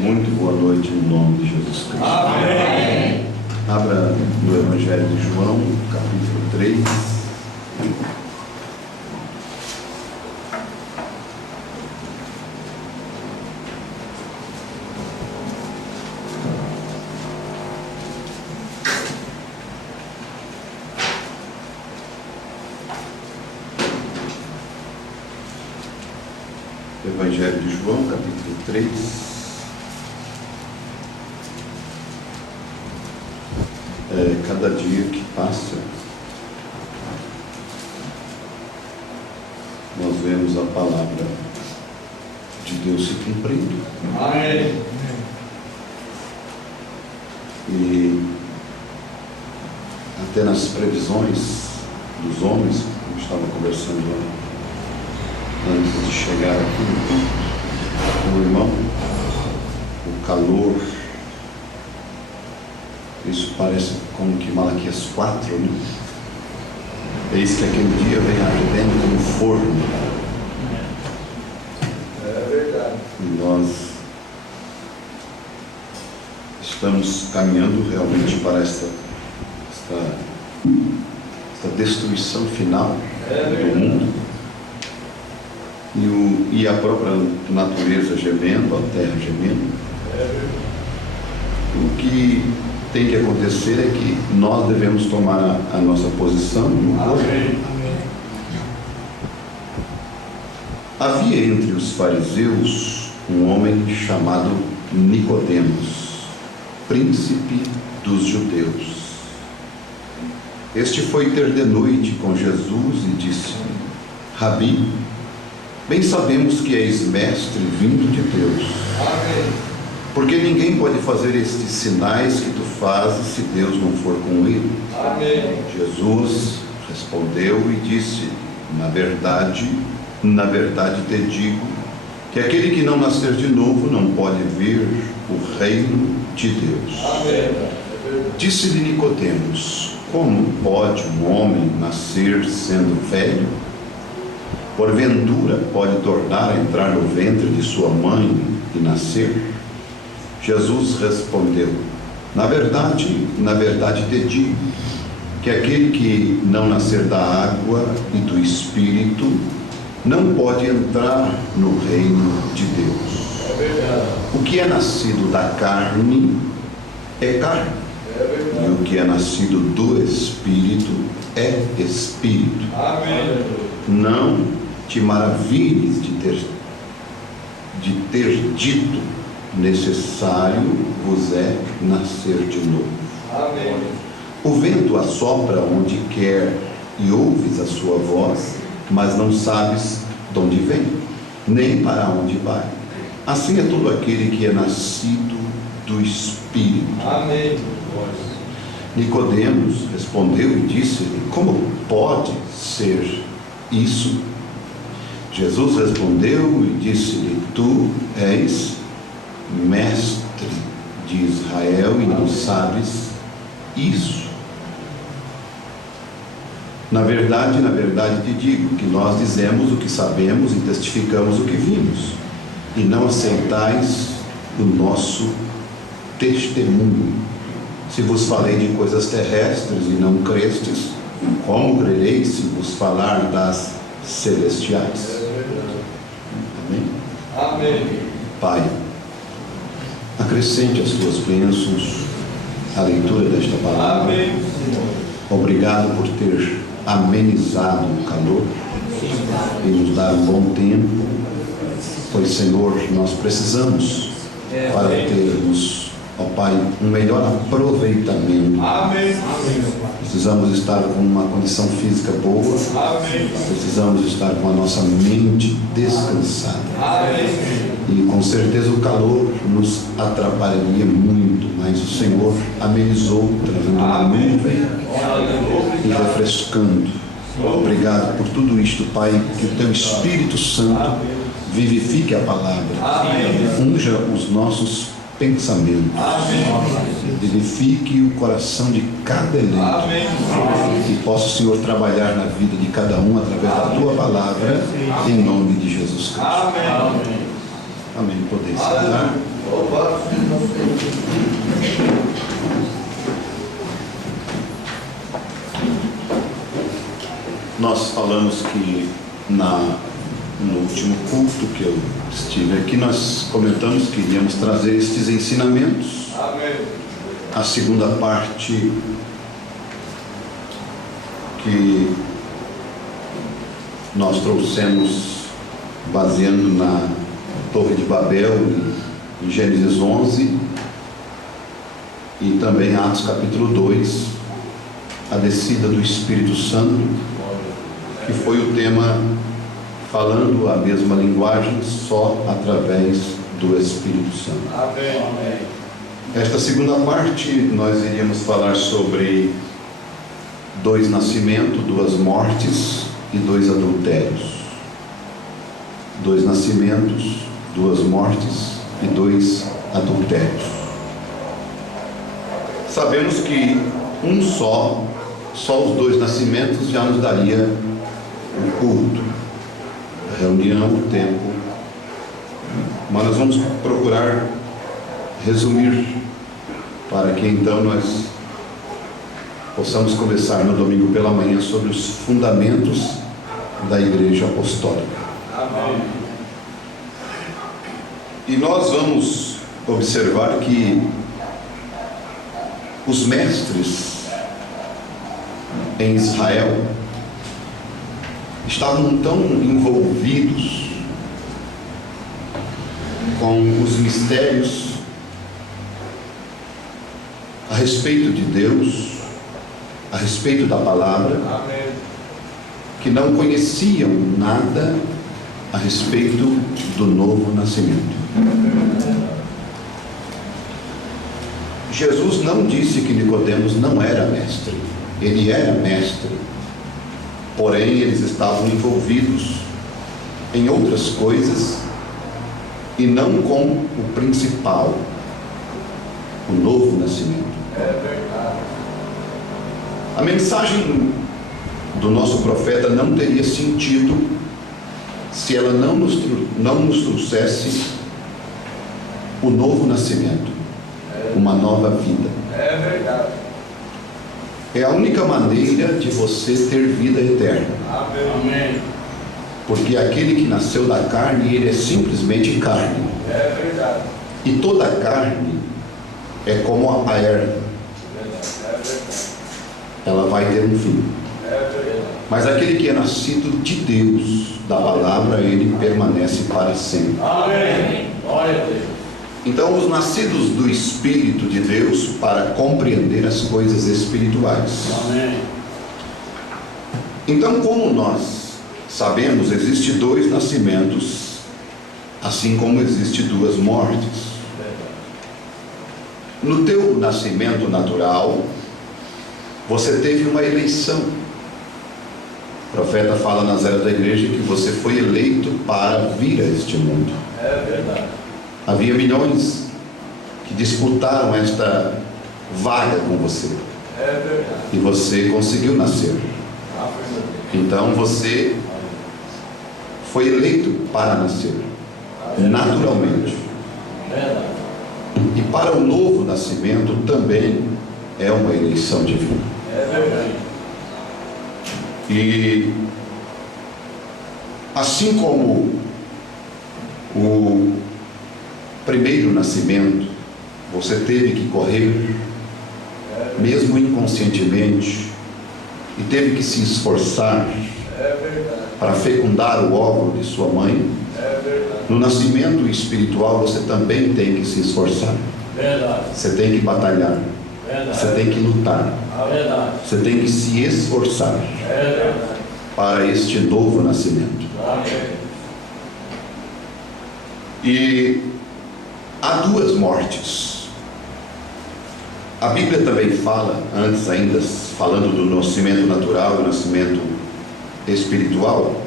Muito boa noite em nome de Jesus Cristo. Amém. Abra no Evangelho de João, capítulo 3. Evangelho de João, capítulo 3. Cada dia que passa, nós vemos a palavra de Deus se cumprindo. Amém. E até nas previsões dos homens, como estava conversando antes de chegar aqui no culto com o irmão, o calor, isso parece como que Malaquias 4, né? Eis que aquele dia vem ardendo como forno. É verdade. E nós estamos caminhando realmente para esta destruição final do mundo. E a própria natureza gemendo, a terra gemendo. O que tem que acontecer é que nós devemos tomar a nossa posição no corpo. Havia entre os fariseus um homem chamado Nicodemos, príncipe dos judeus. Este foi ter de noite com Jesus e disse-lhe: Rabi, bem sabemos que és mestre vindo de Deus. Amém. Porque ninguém pode fazer estes sinais que tu fazes se Deus não for com ele. Amém. Jesus respondeu e disse: na verdade te digo que aquele que não nascer de novo não pode ver o reino de Deus. Amém. Disse-lhe Nicodemos: como pode um homem nascer sendo velho? Porventura pode tornar a entrar no ventre de sua mãe e nascer? Jesus respondeu: na verdade te digo que aquele que não nascer da água e do Espírito não pode entrar no reino de Deus. É verdade. O que é nascido da carne é carne, É verdade. e o que é nascido do Espírito é Espírito. Amém. Não te maravilhes de ter dito: necessário vos é nascer de novo. Amém. O vento assopra onde quer e ouves a sua voz, mas não sabes de onde vem, nem para onde vai. Assim é todo aquele que é nascido do Espírito. Amém. Nicodemos respondeu e disse-lhe: como pode ser isso? Jesus respondeu e disse-lhe: tu és mestre de Israel e não sabes isso? Na verdade te digo que nós dizemos o que sabemos e testificamos o que vimos, e não aceitais o nosso testemunho. Se vos falei de coisas terrestres e não crestes, como crereis se vos falar das celestiais? Amém? Amém. Pai, acrescente as tuas bênçãos à leitura desta palavra. Amém. Obrigado por ter amenizado o calor e nos dar um bom tempo, pois, Senhor, nós precisamos para termos, ó Pai, um melhor aproveitamento. Amém. Precisamos estar com uma condição física boa. Amém. Precisamos estar com a nossa mente descansada. Amém. E com certeza o calor nos atrapalharia muito, mas o Senhor amenizou, trazendo uma nuvem e refrescando. Obrigado por tudo isto, Pai, que o Teu Espírito Santo vivifique a palavra, unja os nossos pensamentos, vivifique o coração de cada eleitor, e possa o Senhor trabalhar na vida de cada um através da Tua palavra, em nome de Jesus Cristo. Amém. Poder sentar. Louvado seja o Senhor. Nós falamos que no último culto que eu estive aqui, nós comentamos que iríamos trazer estes ensinamentos. Amém. A segunda parte que nós trouxemos baseando na Torre de Babel, em Gênesis 11, e também Atos capítulo 2, a descida do Espírito Santo, que foi o tema falando a mesma linguagem só através do Espírito Santo. Amém. Esta segunda parte nós iríamos falar sobre 2 nascimentos, 2 mortes e 2 adultérios. 2 nascimentos, 2 mortes e 2 adultérios. Sabemos que só os 2 nascimentos já nos daria o culto, a reunião, o tempo. Mas nós vamos procurar resumir para que então nós possamos começar no domingo pela manhã sobre os fundamentos da Igreja Apostólica. Amém. E nós vamos observar que os mestres em Israel estavam tão envolvidos com os mistérios a respeito de Deus, a respeito da palavra, Amém. que não conheciam nada a respeito do novo nascimento. Jesus não disse que Nicodemos não era mestre, ele era mestre, porém eles estavam envolvidos em outras coisas e não com o principal, o novo nascimento. É verdade. A mensagem do nosso profeta não teria sentido se ela não nos trouxesse o novo nascimento, uma nova vida. É verdade. É a única maneira de você ter vida eterna, Amém. porque aquele que nasceu da carne, ele é simplesmente carne, É verdade. e toda carne é como a erva, É verdade. ela vai ter um fim. É verdade. Mas aquele que é nascido de Deus, da palavra, ele permanece para sempre. Amém. Glória a Deus. Então, os nascidos do Espírito de Deus, para compreender as coisas espirituais. Amém. Então, como nós sabemos, existe 2 nascimentos, assim como existe 2 mortes. No teu nascimento natural, você teve uma eleição. O profeta fala nas eras da igreja que você foi eleito para vir a este mundo. É verdade. Havia milhões que disputaram esta vaga com você, É verdade. e você conseguiu nascer. Amém. Então você foi eleito para nascer, naturalmente. Verdade. E para o novo nascimento também é uma eleição divina. É verdade. E assim como o primeiro nascimento, você teve que correr, mesmo inconscientemente, e teve que se esforçar É verdade. para fecundar o óvulo de sua mãe, É verdade. no nascimento espiritual você também tem que se esforçar, Verdade. você tem que batalhar, você Verdade. tem que lutar, A verdade. você tem que se esforçar É verdade. para este novo nascimento. Amém. E há 2 mortes. A Bíblia também fala, antes ainda falando do nascimento natural e o nascimento espiritual,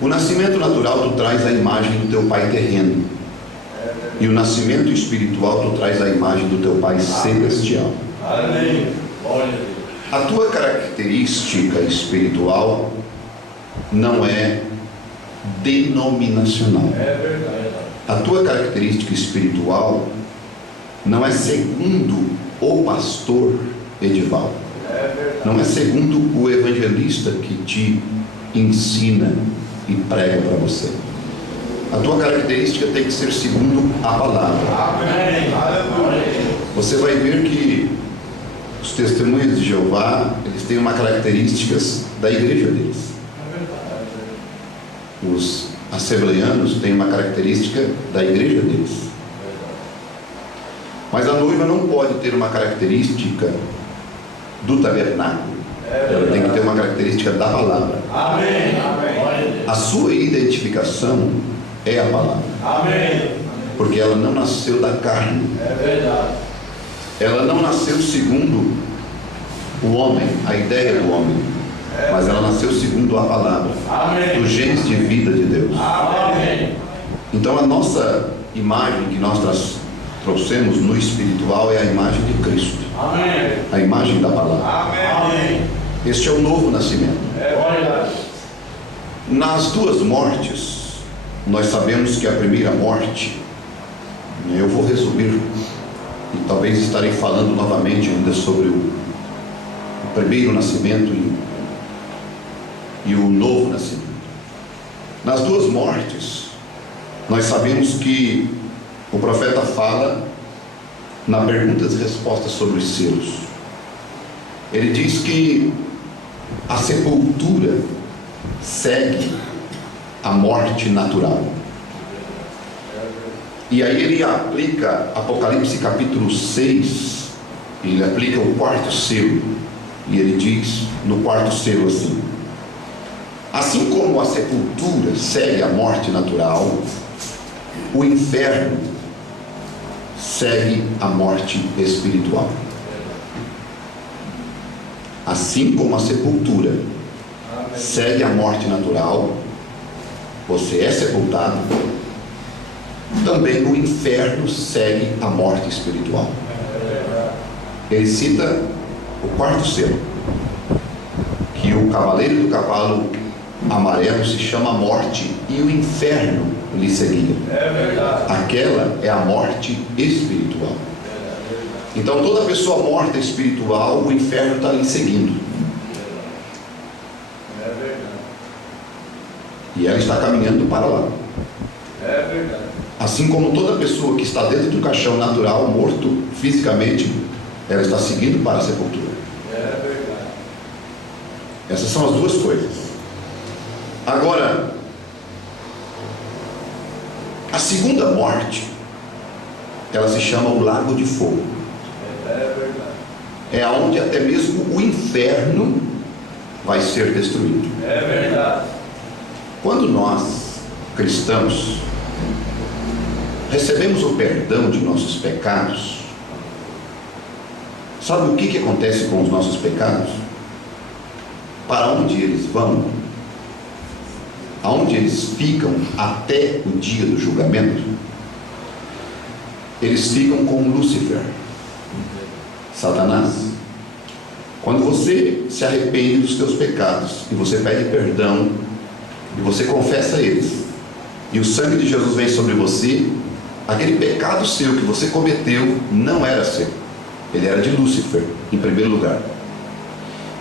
o nascimento natural tu traz a imagem do teu pai terreno, e o nascimento espiritual tu traz a imagem do teu pai celestial. Amém. Glória a Deus. A tua característica espiritual não é denominacional, É verdade. A tua característica espiritual não é segundo o pastor Edivaldo. Não é segundo o evangelista que te ensina e prega para você. A tua característica tem que ser segundo a palavra. Amém. Você vai ver que os testemunhos de Jeová, eles têm uma característica da igreja deles. Os assembleianos têm uma característica da igreja deles. Mas a noiva não pode ter uma característica do tabernáculo. Ela tem que ter uma característica da palavra. Amém. A sua identificação é a palavra. Amém. Porque ela não nasceu da carne. É verdade. Ela não nasceu segundo o homem, a ideia do homem. Mas ela nasceu segundo a palavra. Amém. Do genes de vida de Deus. Amém. Então a nossa imagem que nós trouxemos no espiritual é a imagem de Cristo. Amém. A imagem da palavra. Amém. Este é o novo nascimento. É verdade. Nas duas mortes, nós sabemos que a primeira morte, eu vou resumir, e talvez estarei falando novamente ainda sobre o primeiro nascimento e o novo nascimento. Nas duas mortes, nós sabemos que o profeta fala na perguntas e respostas sobre os selos. Ele diz que a sepultura segue a morte natural. E aí ele aplica Apocalipse capítulo 6, ele aplica o quarto selo, e ele diz no quarto selo assim: assim como a sepultura segue a morte natural, o inferno segue a morte espiritual. Assim como a sepultura segue a morte natural, você é sepultado, também o inferno segue a morte espiritual. Ele cita o quarto selo, que o cavaleiro do cavalo amarelo se chama morte e o inferno lhe seguia. É verdade. Aquela é a morte espiritual. Então toda pessoa morta espiritual, o inferno está lhe seguindo. É verdade. E ela está caminhando para lá. É verdade. Assim como toda pessoa que está dentro do caixão natural, morto fisicamente, ela está seguindo para a sepultura. É verdade. Essas são as duas coisas. Agora, a segunda morte, ela se chama o lago de fogo. É verdade. É aonde até mesmo o inferno vai ser destruído. É verdade. Quando nós, cristãos, recebemos o perdão de nossos pecados, sabe o que acontece com os nossos pecados? Para onde eles vão? Aonde eles ficam até o dia do julgamento? Eles ficam com Lúcifer, Satanás. Quando você se arrepende dos seus pecados e você pede perdão e você confessa eles, e o sangue de Jesus vem sobre você, aquele pecado seu que você cometeu não era seu, ele era de Lúcifer em primeiro lugar.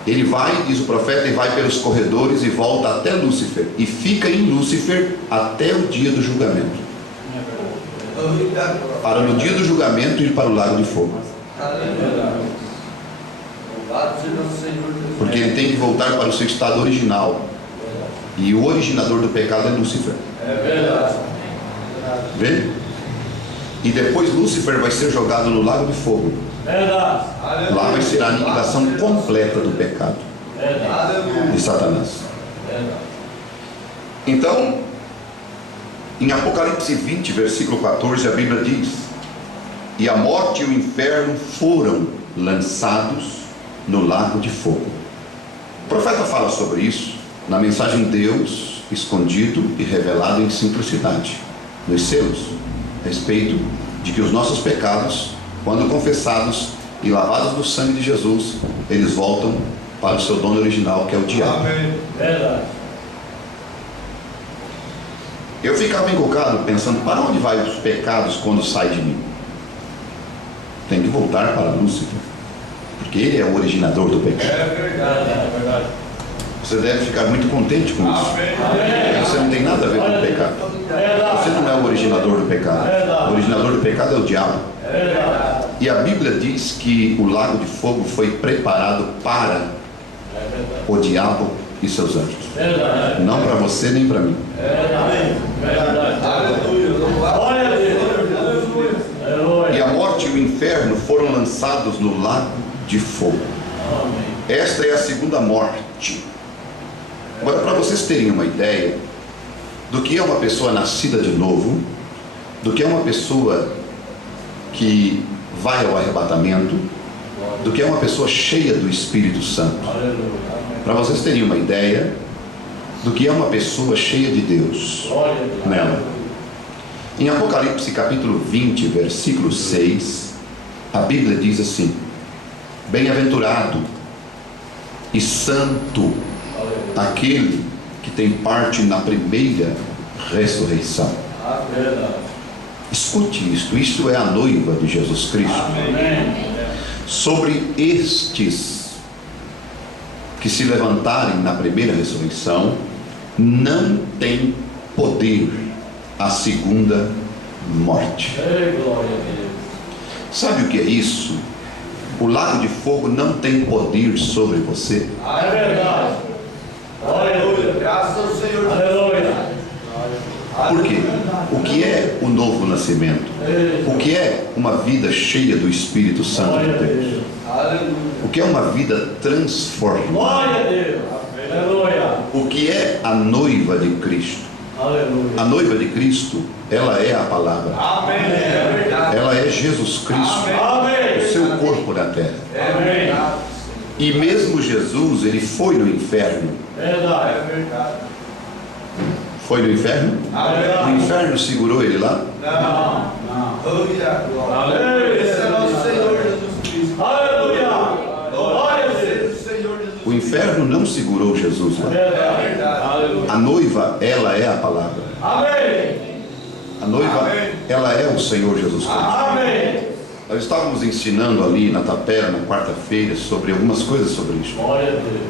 Ele vai, diz o profeta, e vai pelos corredores e volta até Lúcifer e fica em Lúcifer até o dia do julgamento, para no dia do julgamento ir para o lago de fogo. Porque ele tem que voltar para o seu estado original, e o originador do pecado é Lúcifer. É verdade. Vê? E depois Lúcifer vai ser jogado no lago de fogo. Verdade. Lá vai ser a aniquilação completa do pecado Verdade. de Satanás. Verdade. Então, em Apocalipse 20, versículo 14, a Bíblia diz: e a morte e o inferno foram lançados no lago de fogo. O profeta fala sobre isso na mensagem Deus escondido e revelado em simplicidade, nos selos, a respeito de que os nossos pecados, quando confessados e lavados no sangue de Jesus, eles voltam para o seu dono original, que é o diabo. Verdade. Eu ficava encucado pensando, para onde vai os pecados quando saem de mim? Tem que voltar para Lúcifer, porque ele é o originador do pecado. É verdade. Você deve ficar muito contente com isso. Você não tem nada a ver com o pecado. Você não é o originador do pecado. O originador do pecado é o diabo. E a Bíblia diz que o lago de fogo foi preparado para o diabo e seus anjos. Não para você nem para mim. E a morte e o inferno foram lançados no lago de fogo. Esta é a segunda morte. Agora, para vocês terem uma ideia do que é uma pessoa nascida de novo, do que é uma pessoa que vai ao arrebatamento, do que é uma pessoa cheia do Espírito Santo. Para vocês terem uma ideia do que é uma pessoa cheia de Deus nela. Em Apocalipse capítulo 20, versículo 6, a Bíblia diz assim: bem-aventurado e santo aquele que tem parte na primeira ressurreição. Escute isto é a noiva de Jesus Cristo. Sobre estes que se levantarem na primeira ressurreição, não tem poder a segunda morte. Sabe o que é isso? O lago de fogo não tem poder sobre você. É verdade. Aleluia. Graças ao Senhor. Aleluia. Por quê? O que é o novo nascimento? O que é uma vida cheia do Espírito Santo de Deus? O que é uma vida transformada? Glória a Deus. Aleluia. O que é a noiva de Cristo? Aleluia. A noiva de Cristo, ela é a palavra. Amém. É verdade. Ela é Jesus Cristo, Amém. o seu corpo na terra. Amém. E mesmo Jesus, ele foi no inferno. Verdade. É verdade. Foi no inferno? O inferno segurou ele lá? Não. Aleluia. Esse é nosso Senhor Jesus Cristo. Aleluia. Glória a Deus. O inferno não segurou Jesus lá. Verdade. Aleluia. A noiva, ela é a palavra. Amém. A noiva, ela é o Senhor Jesus Cristo. Amém. Nós estávamos ensinando ali na Tapera, na quarta-feira, sobre algumas coisas sobre isso. Glória a Deus.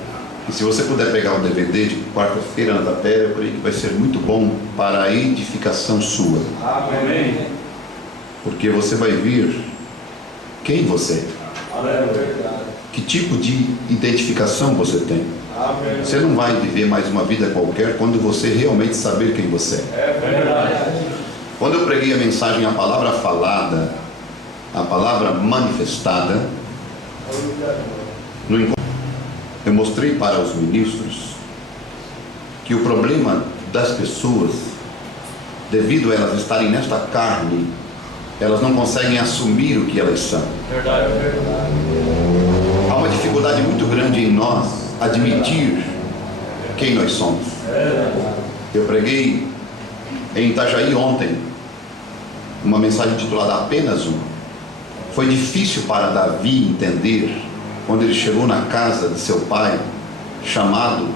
E se você puder pegar o DVD de quarta-feira na Tapera, eu creio que vai ser muito bom para a edificação sua. Amém. Porque você vai ver quem você é. Aleluia. Que tipo de identificação você tem. Amém. Você não vai viver mais uma vida qualquer quando você realmente saber quem você é. É verdade. Quando eu preguei a mensagem, a palavra falada, a palavra manifestada, no encontro, eu mostrei para os ministros que o problema das pessoas, devido a elas estarem nesta carne, elas não conseguem assumir o que elas são. Verdade. É verdade. Há uma dificuldade muito grande em nós admitir quem nós somos. Eu preguei em Itajaí ontem uma mensagem titulada Apenas Um. Foi difícil para Davi entender quando ele chegou na casa de seu pai, chamado,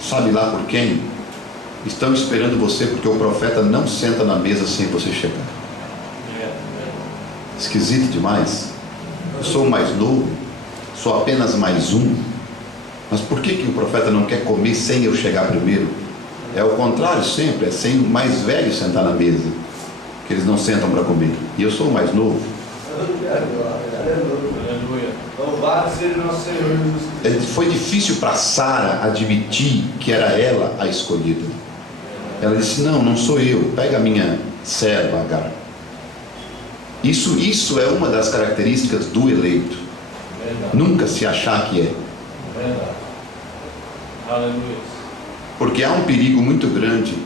sabe lá por quem? Estão esperando você porque o profeta não senta na mesa sem você chegar. Esquisito demais. Eu sou o mais novo, sou apenas mais um. Mas por que o profeta não quer comer sem eu chegar primeiro? É o contrário sempre, é sem o mais velho sentar na mesa, que eles não sentam para comer. E eu sou o mais novo. Aleluia. Louvado seja nosso Senhor Jesus Cristo. Foi difícil para Sara admitir que era ela a escolhida. Ela disse: não sou eu, pega a minha serva Agar. Isso é uma das características do eleito. Verdade. Nunca se achar que é. Verdade. Aleluia. Porque há um perigo muito grande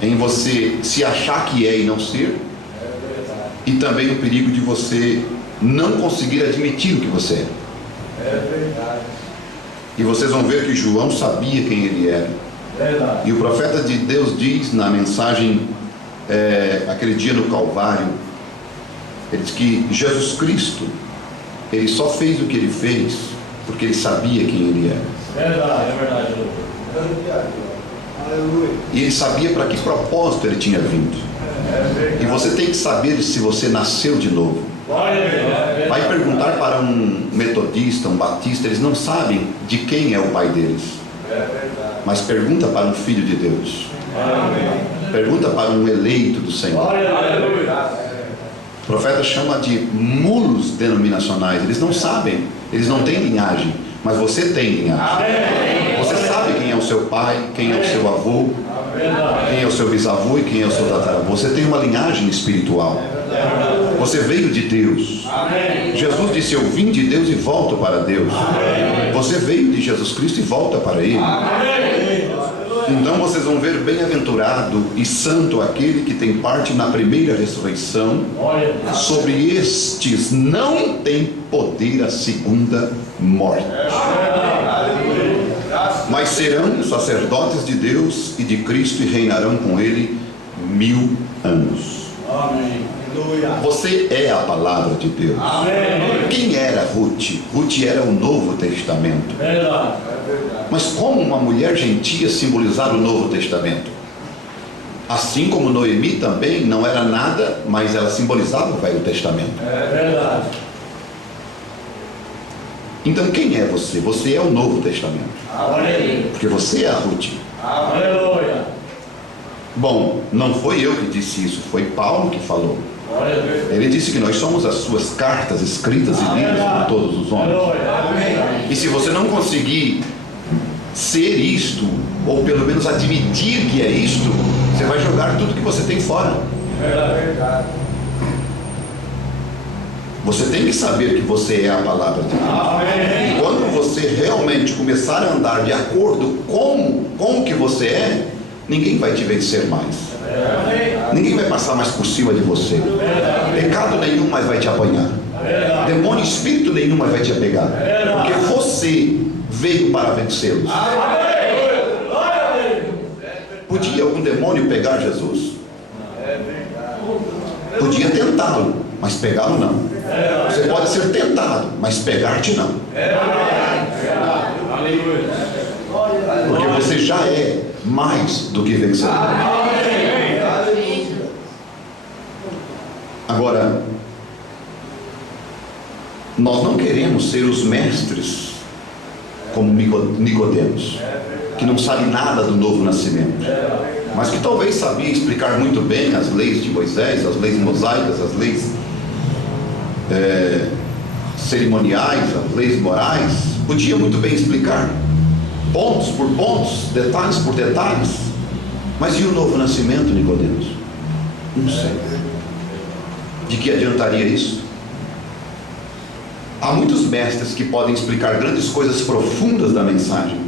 em você se achar que é e não ser, É verdade. e também o perigo de você não conseguir admitir o que você é. É verdade. E vocês vão ver que João sabia quem ele era. Verdade. E o profeta de Deus diz na mensagem, aquele dia no Calvário, ele diz que Jesus Cristo, ele só fez o que ele fez porque ele sabia quem ele era. Verdade. É verdade. E ele sabia para que propósito ele tinha vindo. E você tem que saber se você nasceu de novo. Vai perguntar para um metodista, um batista, eles não sabem de quem é o pai deles. Mas pergunta para um filho de Deus. Pergunta para um eleito do Senhor. O profeta chama de mulos denominacionais. Eles não sabem, eles não têm linhagem, mas você tem linhagem. Você sabe quem é o seu pai, quem é o seu avô, quem é o seu bisavô e quem é o seu tataravô. Você tem uma linhagem espiritual. Você veio de Deus. Jesus disse: eu vim de Deus e volto para Deus. Você veio de Jesus Cristo e volta para Ele. Então vocês vão ver: bem-aventurado e santo aquele que tem parte na primeira ressurreição. Sobre estes não tem poder a segunda morte, mas serão sacerdotes de Deus e de Cristo e reinarão com Ele 1000 anos. Você é a palavra de Deus. Quem era Ruth? Ruth era o Novo Testamento. Mas como uma mulher gentia simbolizar o Novo Testamento? Assim como Noemi também não era nada, mas ela simbolizava o Velho Testamento. Então quem é você? Você é o Novo Testamento. Porque você é a Ruth. Bom, não foi eu que disse isso, foi Paulo que falou. Ele disse que nós somos as suas cartas escritas e lidas por todos os homens. E se você não conseguir ser isto, ou pelo menos admitir que é isto, você vai jogar tudo que você tem fora. Você tem que saber que você é a palavra de Deus. E quando você realmente começar a andar de acordo com o que você é, ninguém vai te vencer mais. Ninguém vai passar mais por cima de você. Pecado nenhum mais vai te apanhar. Demônio, espírito nenhum mais vai te pegar. Porque você veio para vencê-los. Podia algum demônio pegar Jesus? Podia tentá-lo, mas pegá-lo não. Você pode ser tentado, mas pegar-te não. Porque você já é mais do que vencedor. Agora, nós não queremos ser os mestres como Nicodemos, que não sabe nada do novo nascimento, mas que talvez sabia explicar muito bem as leis de Moisés, as leis mosaicas, as leis cerimoniais, as leis morais. Podia muito bem explicar pontos por pontos, detalhes por detalhes. Mas e o novo nascimento, Nicodemos? Não sei. De que adiantaria isso? Há muitos mestres que podem explicar grandes coisas profundas da mensagem,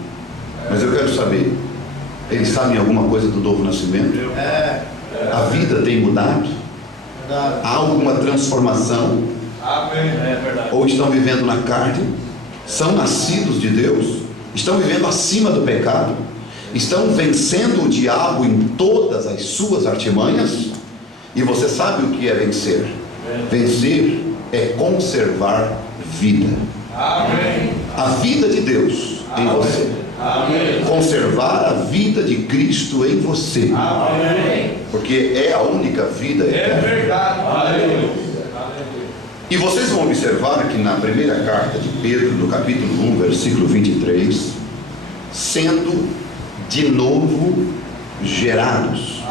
mas eu quero saber, eles sabem alguma coisa do novo nascimento? A vida tem mudado? Há alguma transformação? Ou estão vivendo na carne? São nascidos de Deus? Estão vivendo acima do pecado? Estão vencendo o diabo em todas as suas artimanhas? E você sabe o que é vencer? Vencer é conservar vida. A vida de Deus em você. Conservar a vida de Cristo em você. Porque é a única vida eterna. E vocês vão observar que na primeira carta de Pedro, no capítulo 1, versículo 23, sendo de novo gerados.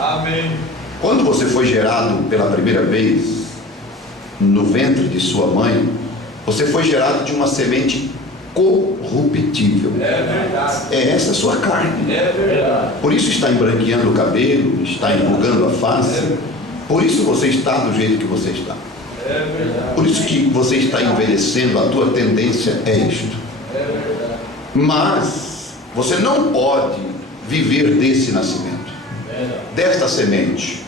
Quando você foi gerado pela primeira vez no ventre de sua mãe, você foi gerado de uma semente corruptível. É essa a sua carne. Por isso está embranqueando o cabelo, está enrugando a face. Por isso você está do jeito que você está. Por isso que você está envelhecendo. A tua tendência é isto. Mas você não pode viver desse nascimento, desta semente,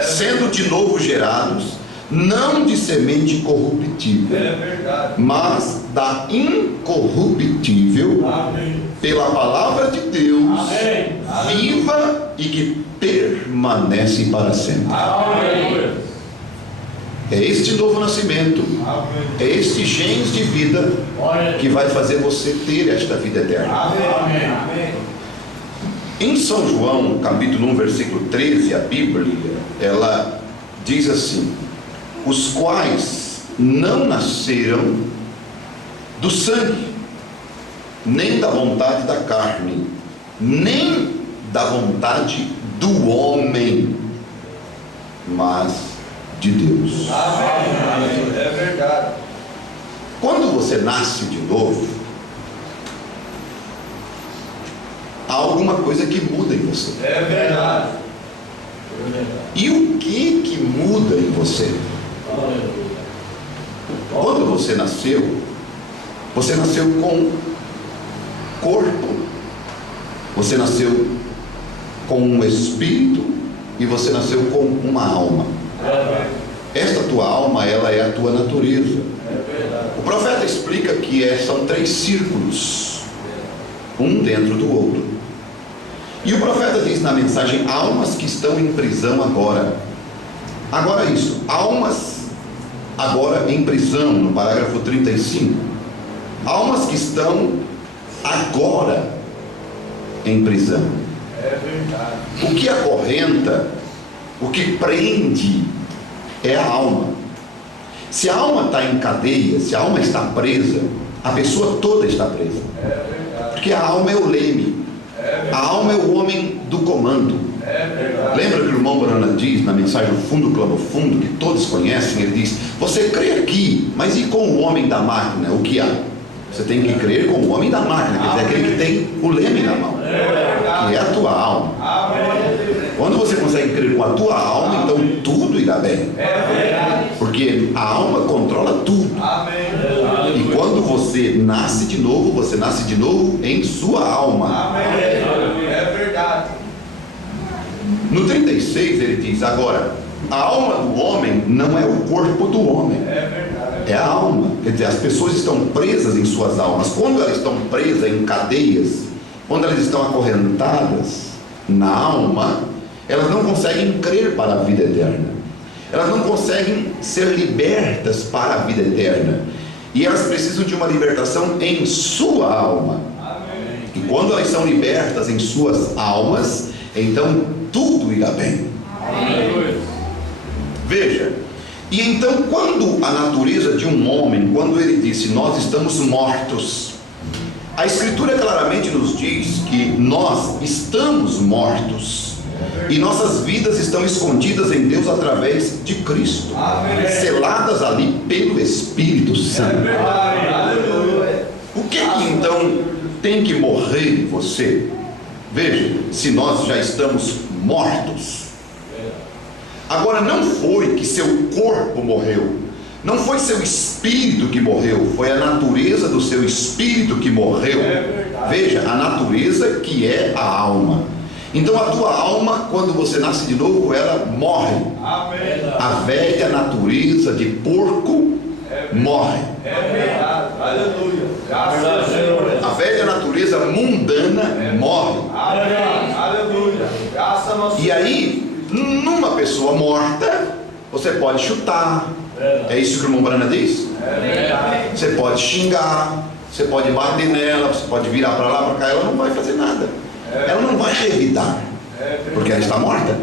sendo de novo gerados, não de semente corruptível, mas da incorruptível, pela palavra de Deus, viva e que permanece para sempre. É este novo nascimento, é este genes de vida que vai fazer você ter esta vida eterna. Em São João, capítulo 1, versículo 13, a Bíblia, ela diz assim: os quais não nasceram do sangue, nem da vontade da carne, nem da vontade do homem, mas de Deus. Amém. É verdade. Quando você nasce de novo, há alguma coisa que muda em você. É verdade. E o que muda em você? Quando você nasceu com corpo, você nasceu com um espírito e você nasceu com uma alma. Esta tua alma, ela é a tua natureza. O profeta explica que são 3 círculos, um dentro do outro. E o profeta diz na mensagem: almas que estão em prisão agora. Agora isso, almas agora em prisão, no parágrafo 35. Almas que estão agora em prisão. É verdade. O que acorrenta, o que prende é a alma. Se a alma está em cadeia, se a alma está presa, a pessoa toda está presa. É verdade. Porque a alma é o leme, a alma é o homem do comando. É verdade. Lembra que o irmão Borana diz na mensagem O Fundo Clama o Fundo, que todos conhecem? Ele diz: você crê aqui, mas e com o homem da máquina? O que há? Você tem que crer com o homem da máquina, quer dizer, aquele que tem o leme na mão, que é a tua alma. Amém. Quando você consegue crer com a tua alma, então tudo irá bem. É verdade. Porque a alma controla tudo. Amém. E quando você nasce de novo, você nasce de novo em sua alma. Amém. É verdade. No 36 ele diz: agora, a alma do homem não é o corpo do homem, É verdade. é a alma. Quer dizer, as pessoas estão presas em suas almas. Quando elas estão presas em cadeias, quando elas estão acorrentadas na alma, elas não conseguem crer para a vida eterna, elas não conseguem ser libertas para a vida eterna, e elas precisam de uma libertação em sua alma. Amém. E quando elas são libertas em suas almas, então tudo irá bem. Amém. Veja, e então quando a natureza de um homem, quando ele disse nós estamos mortos, a Escritura claramente nos diz que nós estamos mortos e nossas vidas estão escondidas em Deus através de Cristo, Amém. seladas ali pelo Espírito É Santo. verdade. Aleluia. O que então tem que morrer em você? Veja, se nós já estamos mortos. Agora, não foi que seu corpo morreu, não foi seu espírito que morreu, foi a natureza do seu espírito que morreu. Veja, a natureza que é a alma. Então a tua alma, quando você nasce de novo, ela morre. Amém. A velha natureza de porco morre. É verdade. Aleluia. Graças a Deus. A velha natureza mundana morre. Amém. Aleluia. Graças a nosso E aí, numa pessoa morta, você pode chutar. É isso que o irmão Brana diz? É verdade. Você pode xingar, você pode bater nela, você pode virar para lá, para cá, ela não vai fazer nada. Ela não vai revidar, porque ela está morta.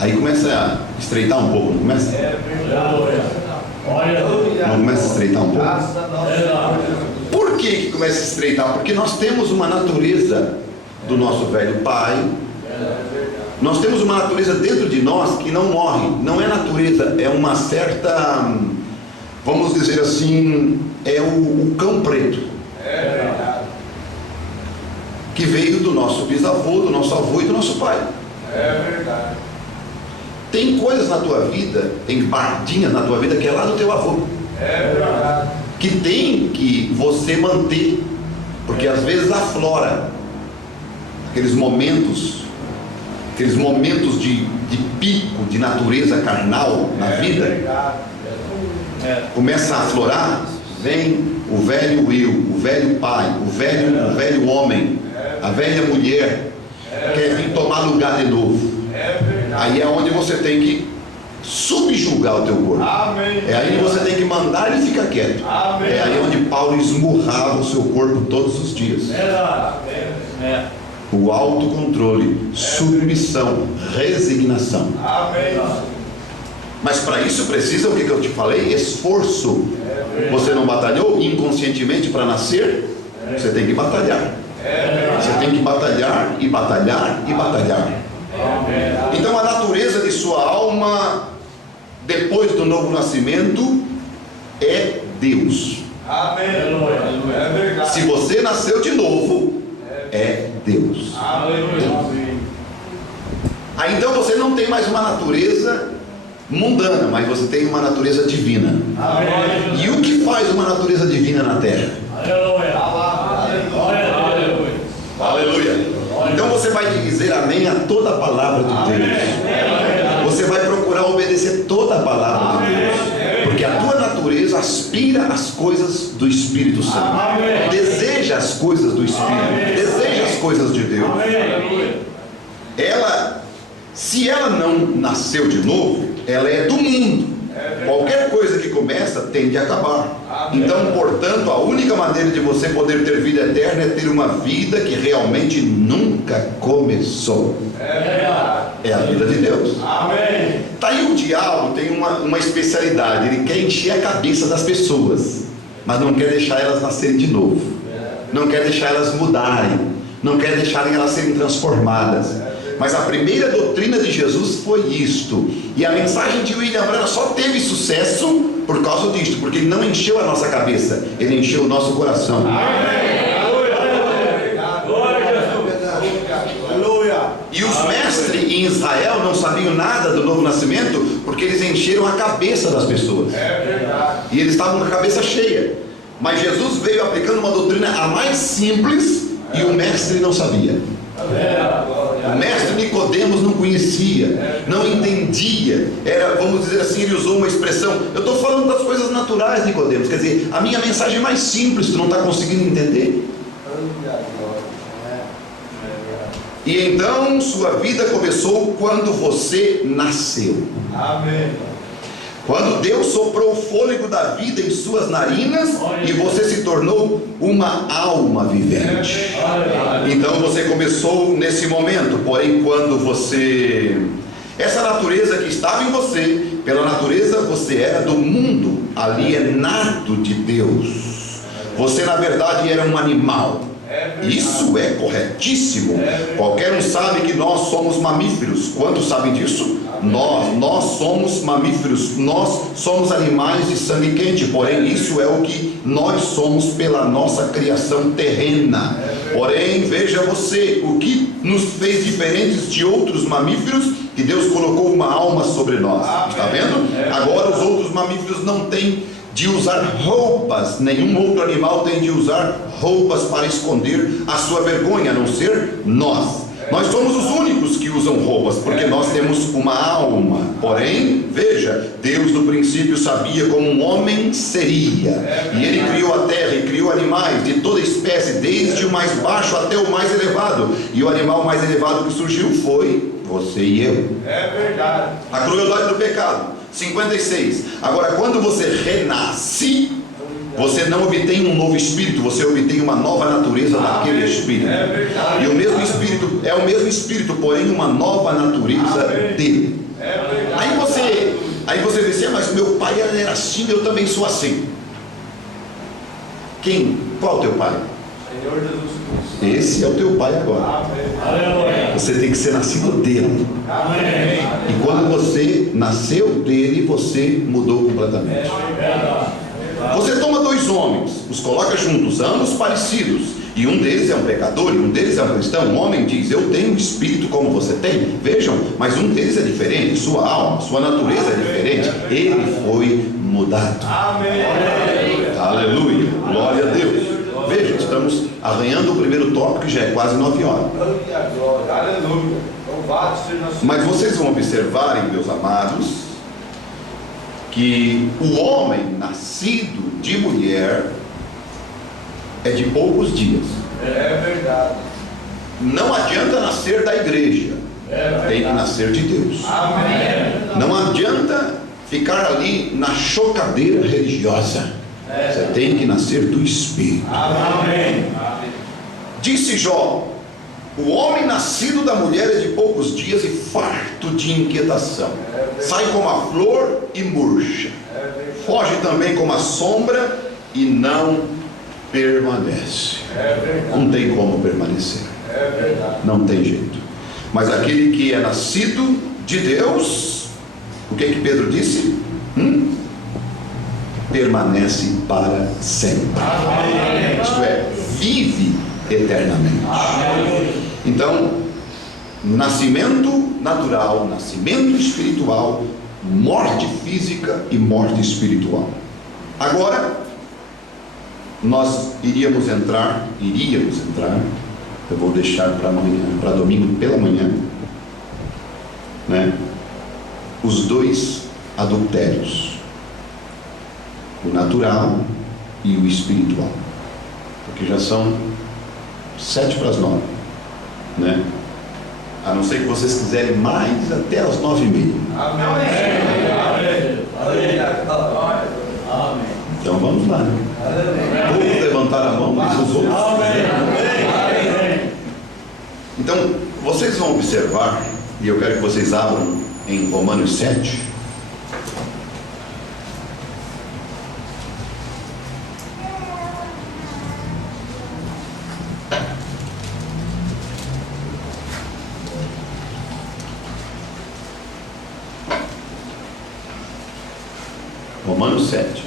Aí começa a estreitar um pouco, não começa? É verdade. Não começa a estreitar um pouco. Graças a nosso Deus. Por que começa a estreitar? Porque nós temos uma natureza do nosso velho pai. Nós temos uma natureza dentro de nós que não morre. Não é natureza, é uma certa, vamos dizer assim, é o cão preto. É verdade. Que veio do nosso bisavô, do nosso avô e do nosso pai. É verdade. Tem coisas na tua vida, tem bardinhas na tua vida que é lá do teu avô, É verdade. que tem que você manter, porque às vezes aflora aqueles momentos de pico de natureza carnal na vida, Verdade. começa a aflorar, vem o velho eu, o velho pai, o velho homem, a velha mulher, quer vir tomar lugar de novo. É verdade. Aí é onde você tem que subjugar o teu corpo. Amém. É aí que você tem que mandar ele ficar quieto. Amém. É aí onde Paulo esmurrava o seu corpo todos os dias. Amém. O autocontrole, submissão, resignação. Amém. Mas para isso precisa o que eu te falei? Esforço. Você não batalhou inconscientemente para nascer? Você tem que batalhar. Você tem que batalhar e batalhar e batalhar. Então a natureza de sua alma, depois do novo nascimento, é Deus. Amém. É verdade. Se você nasceu de novo, é Deus. Amém. Aí então você não tem mais uma natureza mundana, mas você tem uma natureza divina. Amém. E o que faz uma natureza divina na terra? Aleluia. Então você vai dizer amém a toda a palavra de Deus. Você vai procurar obedecer toda a palavra de Deus, porque a tua natureza aspira às coisas do Espírito Santo. Deseja as coisas do Espírito, deseja as coisas de Deus. Ela, se ela não nasceu de novo, ela é do mundo. Qualquer coisa que começa tende a acabar. Então, portanto, a única maneira de você poder ter vida eterna é ter uma vida que realmente nunca começou. É a vida de Deus. Tá aí, o diabo tem uma especialidade. Ele quer encher a cabeça das pessoas, mas não quer deixar elas nascerem de novo, não quer deixar elas mudarem, não quer deixar elas serem transformadas. Mas a primeira doutrina de Jesus foi isto. E a mensagem de William Branham só teve sucesso por causa disto, porque ele não encheu a nossa cabeça, ele encheu o nosso coração. E os mestres em Israel não sabiam nada do novo nascimento, porque eles encheram a cabeça das pessoas. E eles estavam com a cabeça cheia. Mas Jesus veio aplicando uma doutrina a mais simples, e o mestre não sabia. O mestre Nicodemos não conhecia, não entendia. Era, vamos dizer assim, ele usou uma expressão. Eu estou falando das coisas naturais, Nicodemos. Quer dizer, a minha mensagem é mais simples, tu não está conseguindo entender. E então sua vida começou quando você nasceu. Amém. Quando Deus soprou o fôlego da vida em suas narinas e você se tornou uma alma vivente. Então você começou nesse momento. Porém, quando você... essa natureza que estava em você, pela natureza você era do mundo, alienado de Deus. Você na verdade era um animal. Isso é corretíssimo. Qualquer um sabe que nós somos mamíferos. Quantos sabem disso? Nós somos mamíferos, nós somos animais de sangue quente. Porém, isso é o que nós somos pela nossa criação terrena. Porém, veja você, o que nos fez diferentes de outros mamíferos, que Deus colocou uma alma sobre nós. Está vendo? Agora os outros mamíferos não têm de usar roupas, nenhum outro animal tem de usar roupas para esconder a sua vergonha, a não ser nós. Nós somos os únicos que usam roupas, porque nós temos uma alma. Porém, veja, Deus no princípio sabia como um homem seria, e Ele criou a terra e criou animais de toda espécie, desde o mais baixo até o mais elevado. E o animal mais elevado que surgiu foi você e eu. É verdade. A crueldade do pecado. 56. Agora, quando você renasce, você não obtém um novo espírito, você obtém uma nova natureza daquele espírito. E o mesmo espírito é o mesmo espírito, porém uma nova natureza dele. Aí você vê assim, mas meu pai era assim, eu também sou assim. Qual é o teu pai? Senhor Jesus Cristo. Esse é o teu pai agora. Você tem que ser nascido dele. E quando você nasceu dele, você mudou completamente. Você toma dois homens, os coloca juntos, ambos parecidos, e um deles é um pecador e um deles é um cristão. Um homem diz, eu tenho um espírito como você tem. Vejam, mas um deles é diferente, sua alma, sua natureza é diferente. Ele foi mudado. Aleluia, glória a Deus. Veja, estamos arranhando o primeiro tópico, que já é quase 9 horas. Aleluia. Louvado seja nosso. Mas vocês vão observarem, meus amados, que o homem nascido de mulher é de poucos dias. É verdade. Não adianta nascer da igreja, Tem que nascer de Deus. Não adianta ficar ali na chocadeira religiosa. Você tem que nascer do Espírito. Disse Jó: o homem nascido da mulher é de poucos dias e farto de inquietação. Sai como a flor e murcha. Foge também como a sombra e não permanece. Não tem como permanecer. Não tem jeito. Mas aquele que é nascido de Deus, o que Pedro disse? Permanece para sempre. Isto é, vive eternamente. Então, nascimento natural, nascimento espiritual, morte física e morte espiritual. Agora, nós iríamos entrar, eu vou deixar para amanhã, para domingo pela manhã, né? Os dois adultérios, o natural e o espiritual, porque já são 7:09, né? A não ser que vocês quiserem mais, até as 9:30. Então vamos lá, né? Todos levantar a mão, mas os outros. Então, vocês vão observar, e eu quero que vocês abram em Romanos 7. Romanos 7.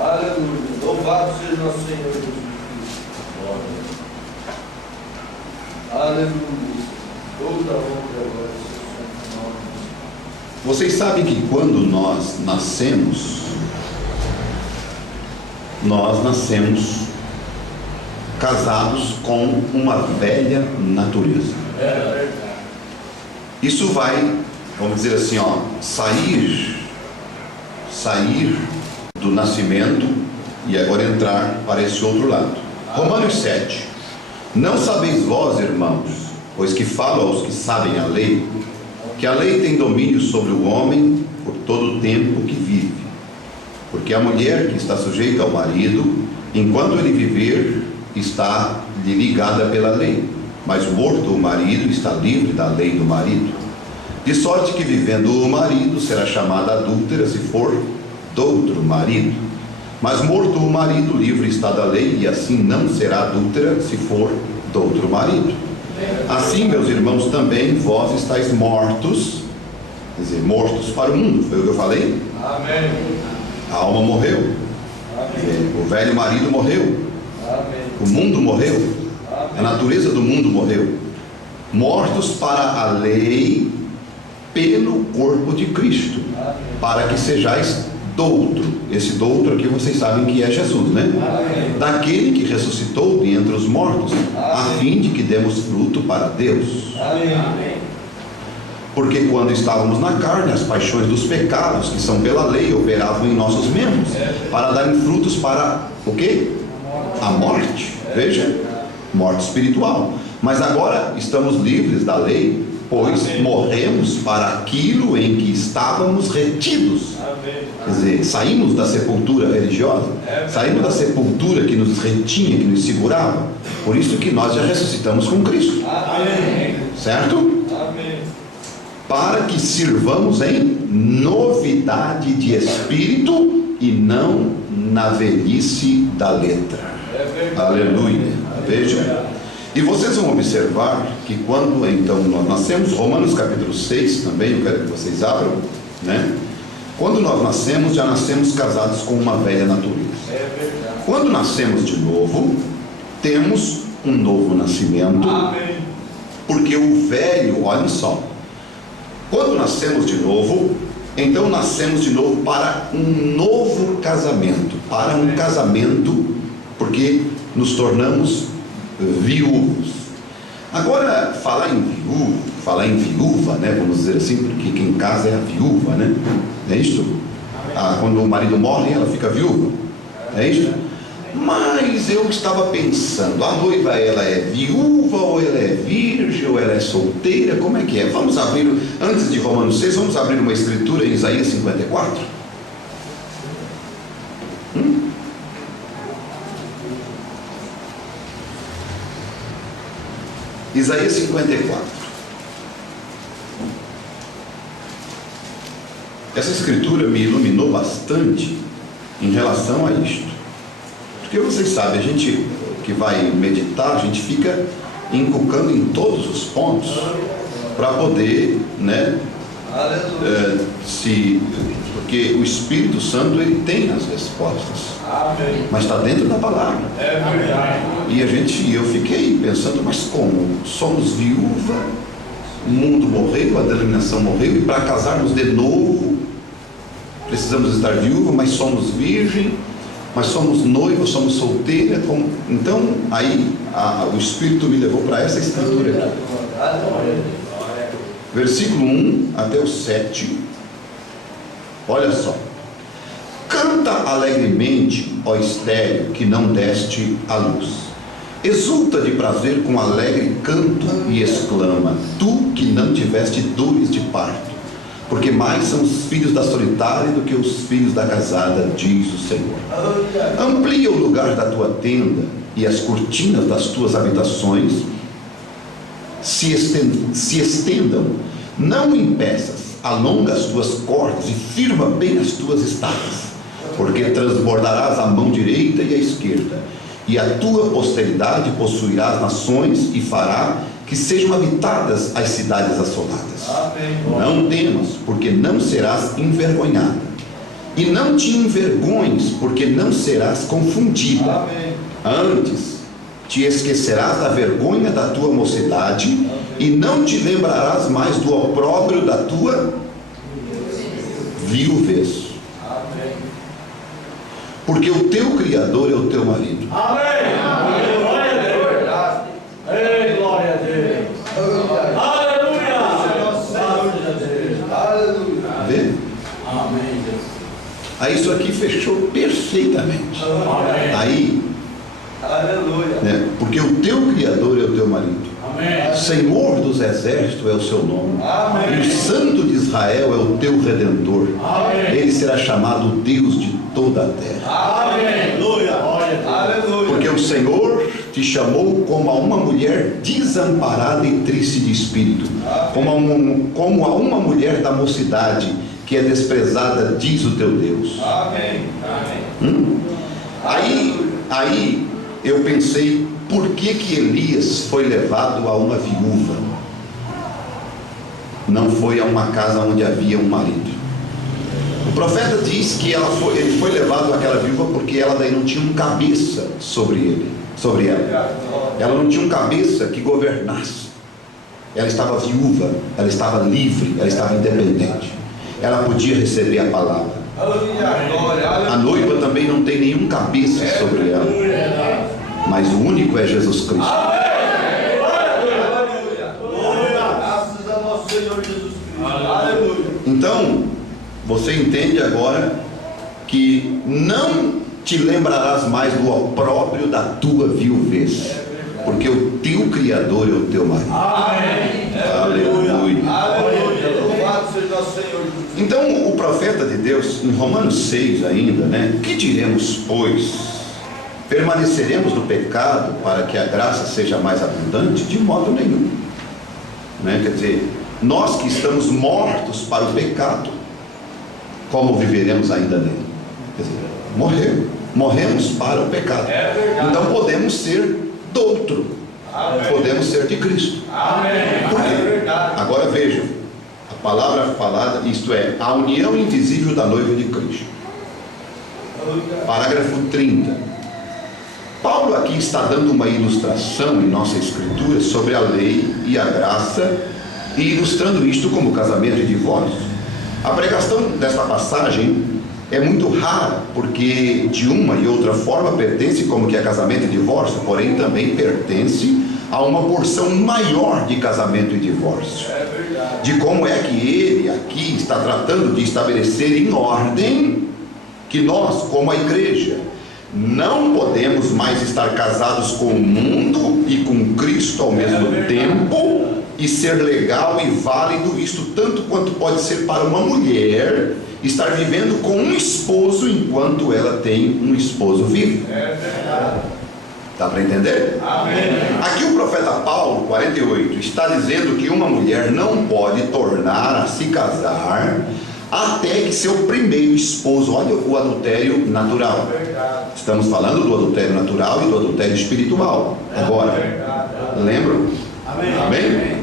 Aleluia. Louvado seja nosso Senhor Jesus Cristo. Aleluia. Toda a honra e glória seja nome. Vocês sabem que quando nós nascemos casados com uma velha natureza. Isso vai, vamos dizer assim, sair do nascimento e agora entrar para esse outro lado. Romanos 7. Não sabeis vós, irmãos, pois que falo aos que sabem a lei, que a lei tem domínio sobre o homem por todo o tempo que vive. Porque a mulher que está sujeita ao marido, enquanto ele viver, está ligada pela lei, mas morto o marido está livre da lei do marido. De sorte que vivendo o marido será chamada adúltera se for do outro marido, mas morto o marido, livre está da lei, e assim não será adúltera se for do outro marido. Assim, meus irmãos, também vós estáis mortos, quer dizer, mortos para o mundo, foi o que eu falei? Amém. A alma morreu. Amém. O velho marido morreu. Amém. O mundo morreu. Amém. A natureza do mundo morreu. Mortos para a lei pelo corpo de Cristo. Amém. Para que sejais doutro. Esse doutro aqui vocês sabem que é Jesus, né? Amém. Daquele que ressuscitou de entre os mortos. Amém. A fim de que demos fruto para Deus. Amém. Porque quando estávamos na carne, as paixões dos pecados que são pela lei operavam em nossos membros, para darem frutos para o quê? A morte. Veja, morte espiritual. Mas agora estamos livres da lei, pois morremos para aquilo em que estávamos retidos. Quer dizer, saímos da sepultura religiosa, saímos da sepultura que nos retinha, que nos segurava. Por isso que nós já ressuscitamos com Cristo. Certo? Amém. Para que sirvamos em novidade de espírito e não na velhice da letra. Aleluia. Veja. E vocês vão observar que quando então nós nascemos, Romanos capítulo 6 também, eu quero que vocês abram, né? Quando nós nascemos, já nascemos casados com uma velha natureza. Quando nascemos de novo, temos um novo nascimento. Amém. Porque o velho, olhem só, quando nascemos de novo, então nascemos de novo para um novo casamento, para um casamento, porque nos tornamos viúvos. Agora, falar em viúva, né, vamos dizer assim, porque quem casa é a viúva, né? É isto? Quando o marido morre, ela fica viúva. É isto? Mas eu estava pensando, a noiva ela é viúva, ou ela é virgem, ou ela é solteira, como é que é? Vamos abrir, antes de Romanos 6, vamos abrir uma escritura em Isaías 54? Isaías 54. Essa escritura me iluminou bastante em relação a isto. Porque vocês sabem, a gente que vai meditar, a gente fica encucando em todos os pontos para poder, né? Porque o Espírito Santo ele tem as respostas, mas está dentro da palavra. É verdade. E eu fiquei pensando, mas como? Somos viúva, o mundo morreu, a denominação morreu, e para casarmos de novo precisamos estar viúva, mas somos virgem, mas somos noiva, somos solteira. Então aí o Espírito me levou para essa escritura aqui, versículo 1 até o 7. Olha só: canta alegremente, ó estéril, que não deste à luz, exulta de prazer com alegre canto e exclama, tu que não tiveste dores de parto, porque mais são os filhos da solitária do que os filhos da casada, diz o Senhor. Amplia o lugar da tua tenda, e as cortinas das tuas habitações se estendam, não impeças, alonga as tuas cordas e firma bem as tuas estacas, porque transbordarás a mão direita e a esquerda, e a tua posteridade possuirá as nações e fará que sejam habitadas as cidades assoladas. Amém. Não temas, porque não serás envergonhada, e não te envergonhes, porque não serás confundida. Amém. Antes te esquecerás da vergonha da tua mocidade, e não te lembrarás mais do opróbrio da tua viuvez. Amém. Porque o teu Criador é o teu marido. Amém. Glória a Deus. Ei, glória a Deus. Aleluia. Aleluia. Vê? Amém. Aí isso aqui fechou perfeitamente. Amém. Aí, Aleluia. né, porque o teu Criador é o teu marido. Amém. Senhor dos exércitos é o seu nome. Amém. E o Santo de Israel é o teu Redentor. Amém. Ele será chamado Deus de toda a terra. Amém. Aleluia. Porque o Senhor te chamou como a uma mulher desamparada e triste de espírito, como a uma mulher da mocidade que é desprezada, diz o teu Deus. Amém. Amém. Aí eu pensei, por que Elias foi levado a uma viúva? Não foi a uma casa onde havia um marido. O profeta diz que ele foi levado àquela viúva porque ela daí não tinha um cabeça sobre ela. Ela não tinha um cabeça que governasse. Ela estava viúva, ela estava livre, ela estava independente. Ela podia receber a palavra. A noiva também não tem nenhum cabeça sobre ela, mas o único é Jesus Cristo. Graças a nosso Senhor Jesus Cristo. Aleluia. Então, você entende agora que não te lembrarás mais do opróbrio da tua viuvez, porque o teu Criador é o teu marido. Amém. Aleluia. Aleluia. Louvado seja nosso Senhor Jesus. Então, o profeta de Deus, em Romanos 6 ainda, né? Que diremos, pois? Permaneceremos no pecado para que a graça seja mais abundante? De modo nenhum. Né? Quer dizer, nós que estamos mortos para o pecado, como viveremos ainda nele? Quer dizer, morremos para o pecado. É verdade. Então podemos ser do outro. Amém. Podemos ser de Cristo. Amém. Por quê? É verdade. Agora vejam, a palavra falada, isto é, a união invisível da noiva de Cristo. Parágrafo 30. Paulo aqui está dando uma ilustração em nossa escritura sobre a lei e a graça, e ilustrando isto como casamento e divórcio. A pregação desta passagem é muito rara, porque de uma e outra forma pertence como que a casamento e divórcio, porém também pertence a uma porção maior de casamento e divórcio. É verdade. De como é que ele aqui está tratando de estabelecer em ordem que nós, como a igreja, Não podemos mais estar casados com o mundo e com Cristo ao mesmo tempo e ser legal e válido, isto tanto quanto pode ser para uma mulher estar vivendo com um esposo enquanto ela tem um esposo vivo. Dá para entender? Amém. Aqui o profeta Paulo, 48, está dizendo que uma mulher não pode tornar a se casar até que seu primeiro esposo, olha o adultério natural. Estamos falando do adultério natural e do adultério espiritual. Agora, lembram? Amém?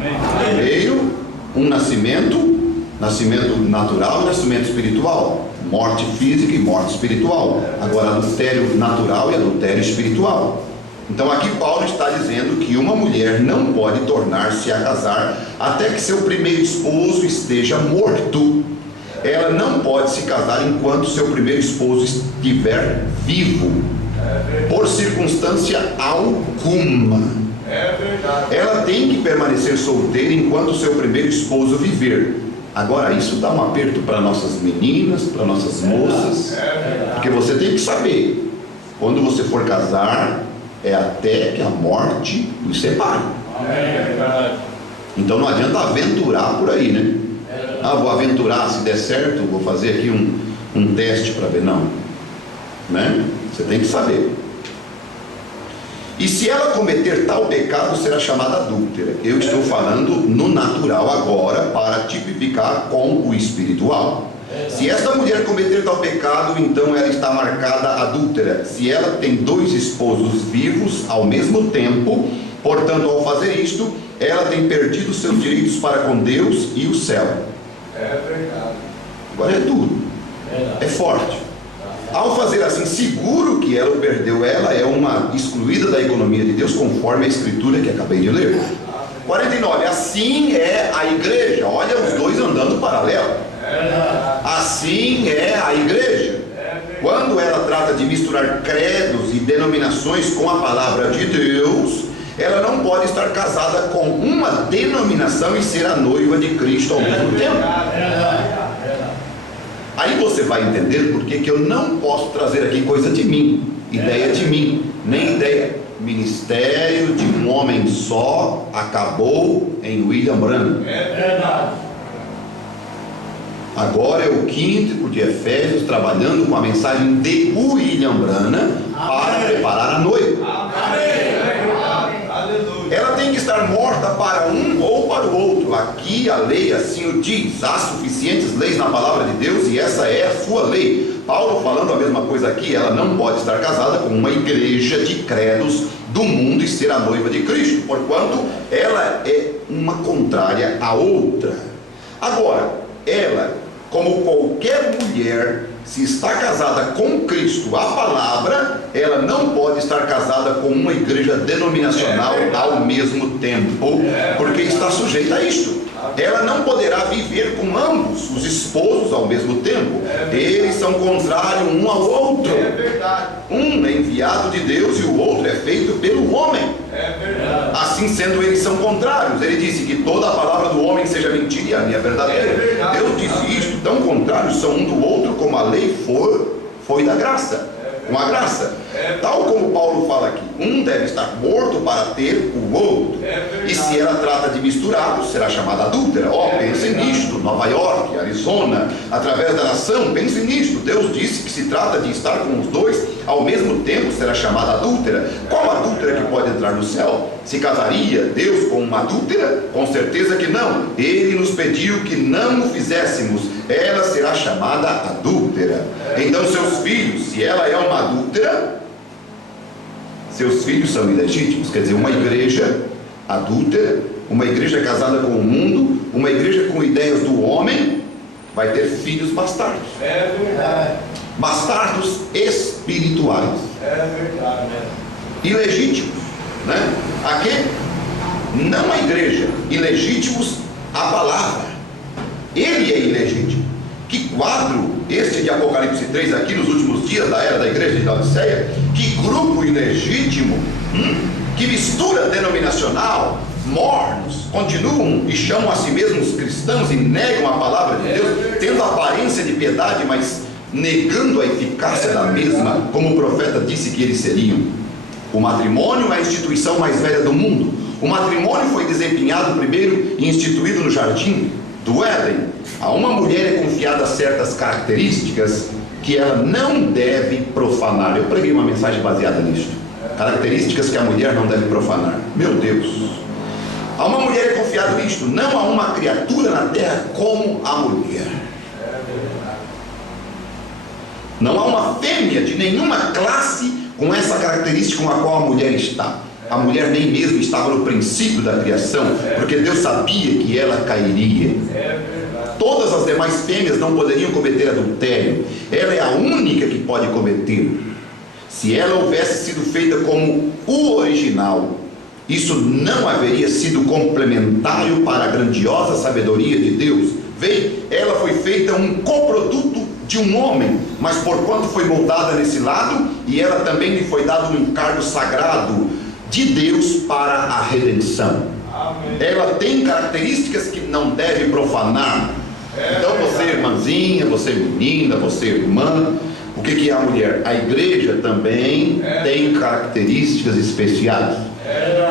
Primeiro, um nascimento natural e nascimento espiritual. Morte física e morte espiritual. Agora, adultério natural e adultério espiritual. Então aqui Paulo está dizendo que uma mulher não pode tornar-se a casar até que seu primeiro esposo esteja morto. Ela não pode se casar enquanto seu primeiro esposo estiver vivo, por circunstância alguma. Ela tem que permanecer solteira enquanto seu primeiro esposo viver. Agora, isso dá um aperto para nossas meninas, para nossas moças, porque você tem que saber, quando você for casar, é até que a morte os separe. Então não adianta aventurar por aí, né? Vou aventurar, se der certo, vou fazer aqui um teste para ver. Não, né? Você tem que saber. E se ela cometer tal pecado, será chamada adúltera. Eu estou falando no natural agora, para tipificar com o espiritual. Se esta mulher cometer tal pecado, então ela está marcada adúltera. Se ela tem dois esposos vivos ao mesmo tempo, portanto, ao fazer isto, ela tem perdido seus direitos para com Deus e o céu. Agora é duro, é forte. Ao fazer assim, seguro que ela o perdeu. Ela é uma excluída da economia de Deus, conforme a escritura que acabei de ler. 49, assim é a igreja. Olha os dois andando paralelo. Assim é a igreja. Quando ela trata de misturar credos e denominações com a palavra de Deus, ela não pode estar casada com uma denominação e ser a noiva de Cristo ao mesmo tempo. Aí você vai entender por que eu não posso trazer aqui coisa de mim, ideia de mim, nem ideia. Ministério de um homem só acabou em William Branham. Agora é o quinto de Efésios, trabalhando com a mensagem de William Branham para preparar a noiva. Ela tem que estar morta para um ou para o outro. Aqui a lei assim o diz. Há suficientes leis na palavra de Deus e essa é a sua lei. Paulo falando a mesma coisa aqui. Ela não pode estar casada com uma igreja de credos do mundo e ser a noiva de Cristo, porquanto ela é uma contrária à outra. Agora, ela, como qualquer mulher, se está casada com Cristo, a palavra, ela não pode estar casada com uma igreja denominacional ao mesmo tempo, porque está sujeita a isto. Ela não poderá viver com ambos os esposos ao mesmo tempo. Eles são contrários um ao outro. Um é enviado de Deus e o outro é feito pelo homem. Assim sendo, eles são contrários. Ele disse que toda a palavra do homem seja mentira e a minha verdadeira. Deus disse isto, tão contrários são um do outro como a lei foi da graça. Com a graça, tal como Paulo fala aqui, um deve estar morto para ter o outro. E se ela trata de misturados, será chamada adúltera. Pensem nisto, Nova York, Arizona, através da nação, pensem nisto. Deus disse que se trata de estar com os dois ao mesmo tempo, será chamada adúltera. Qual adúltera que pode entrar no céu? Se casaria Deus com uma adúltera? Com certeza que não. Ele nos pediu que não o fizéssemos. Ela será chamada adúltera. Então seus filhos, se ela é uma adúltera, seus filhos são ilegítimos. Quer dizer, uma igreja adúltera, uma igreja casada com o mundo, uma igreja com ideias do homem, vai ter filhos bastardos. Bastardos espirituais. Ilegítimos, né? Aqui, não a igreja, ilegítimos a palavra. Ele é ilegítimo. Que quadro este de Apocalipse 3 aqui nos últimos dias da era da igreja de Laodiceia? Que grupo ilegítimo, que mistura denominacional, mornos, continuam e chamam a si mesmos cristãos e negam a palavra de Deus, tendo aparência de piedade, mas negando a eficácia da mesma, como o profeta disse que eles seriam. O matrimônio é a instituição mais velha do mundo. O matrimônio foi desempenhado primeiro e instituído no jardim do Éden. A uma mulher é confiada certas características que ela não deve profanar. Eu preguei uma mensagem baseada nisto. Características que a mulher não deve profanar. Meu Deus! A uma mulher é confiado isto: não há uma criatura na terra como a mulher. Não há uma fêmea de nenhuma classe com essa característica com a qual a mulher está. A mulher nem mesmo estava no princípio da criação, porque Deus sabia que ela cairia. Todas as demais fêmeas não poderiam cometer adultério. Ela é a única que pode cometer. Se ela houvesse sido feita como o original, isso não haveria sido complementário para a grandiosa sabedoria de Deus. Veja, ela foi feita um coproduto de um homem, mas porquanto foi moldada nesse lado, e ela também lhe foi dado um encargo sagrado de Deus para a redenção. Amém. Ela tem características que não deve profanar. Então você, irmãzinha, você menina, você irmã, o que é a mulher? A igreja também tem características especiais.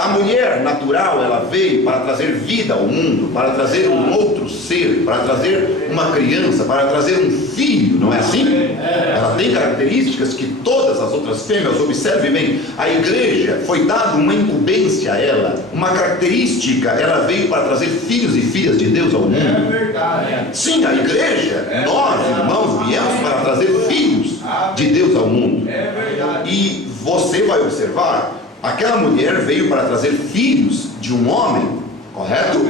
A mulher natural, ela veio para trazer vida ao mundo, para trazer um outro ser, para trazer uma criança, para trazer um filho, não é assim? Ela tem características que todas as outras fêmeas, observe bem, a igreja foi dada uma incumbência a ela, uma característica, ela veio para trazer filhos e filhas de Deus ao mundo. É verdade. Sim, a igreja, nós irmãos, viemos para trazer filhos de Deus ao mundo. É verdade. E você vai observar, aquela mulher veio para trazer filhos de um homem, correto?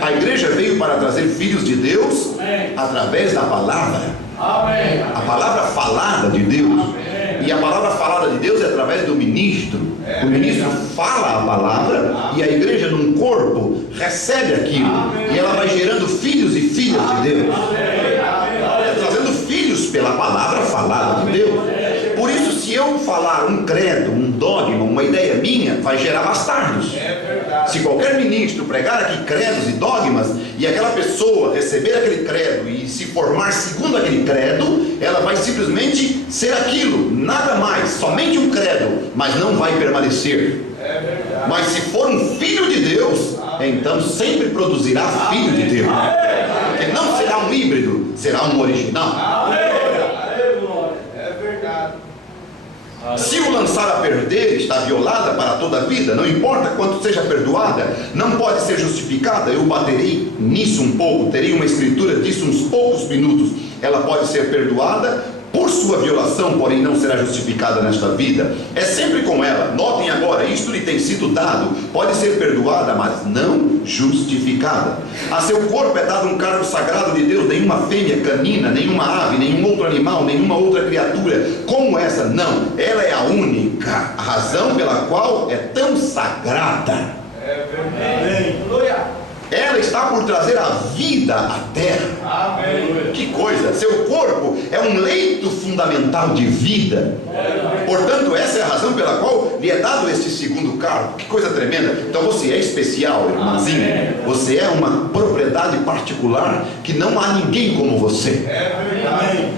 A igreja veio para trazer filhos de Deus através da palavra. A palavra falada de Deus. E a palavra falada de Deus é através do ministro. O ministro fala a palavra e a igreja num corpo recebe aquilo. E ela vai gerando filhos e filhas de Deus. Trazendo filhos pela palavra falada de Deus. Por isso, se eu falar um credo, um dogma, uma ideia minha, vai gerar bastardos. Se qualquer ministro pregar aqui credos e dogmas, e aquela pessoa receber aquele credo e se formar segundo aquele credo, ela vai simplesmente ser aquilo, nada mais, somente um credo, mas não vai permanecer. Mas se for um filho de Deus, então sempre produzirá filho de Deus, porque não será um híbrido, será um original. Se o lançar a perder, está violada para toda a vida, não importa quanto seja perdoada, não pode ser justificada. Eu baterei nisso um pouco, terei uma escritura disso uns poucos minutos. Ela pode ser perdoada por sua violação, porém não será justificada nesta vida. É sempre com ela. Notem agora, isto lhe tem sido dado. Pode ser perdoada, mas não justificada. A seu corpo é dado um cargo sagrado de Deus. Nenhuma fêmea canina, nenhuma ave, nenhum outro animal, nenhuma outra criatura como essa, não. Ela é a única, a razão pela qual é tão sagrada. É verdade. Ela está por trazer a vida à terra. Amém. Que coisa! Seu corpo é um leito fundamental de vida. Portanto, essa é a razão pela qual lhe é dado este segundo cargo. Que coisa tremenda! Então você é especial, irmãzinha. Você é uma propriedade particular que não há ninguém como você. Amém.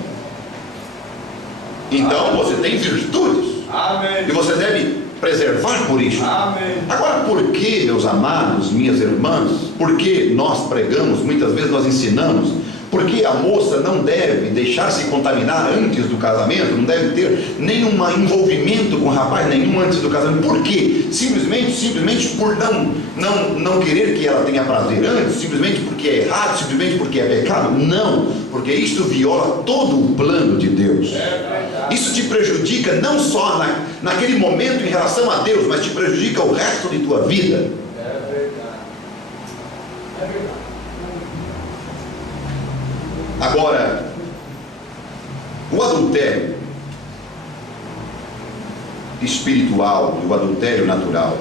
Então você tem virtudes. Amém. E você deve preservar por isso. Amém. Agora, por que, meus amados, minhas irmãs, por que nós pregamos, muitas vezes nós ensinamos, porque a moça não deve deixar-se contaminar antes do casamento, não deve ter nenhum envolvimento com o rapaz nenhum antes do casamento? Por quê? Simplesmente por não querer que ela tenha prazer antes, simplesmente porque é errado, simplesmente porque é pecado? Não, porque isto viola todo o plano de Deus. Isso te prejudica não só naquele momento em relação a Deus, mas te prejudica o resto de tua vida. É verdade. Agora, o adultério espiritual e o adultério natural.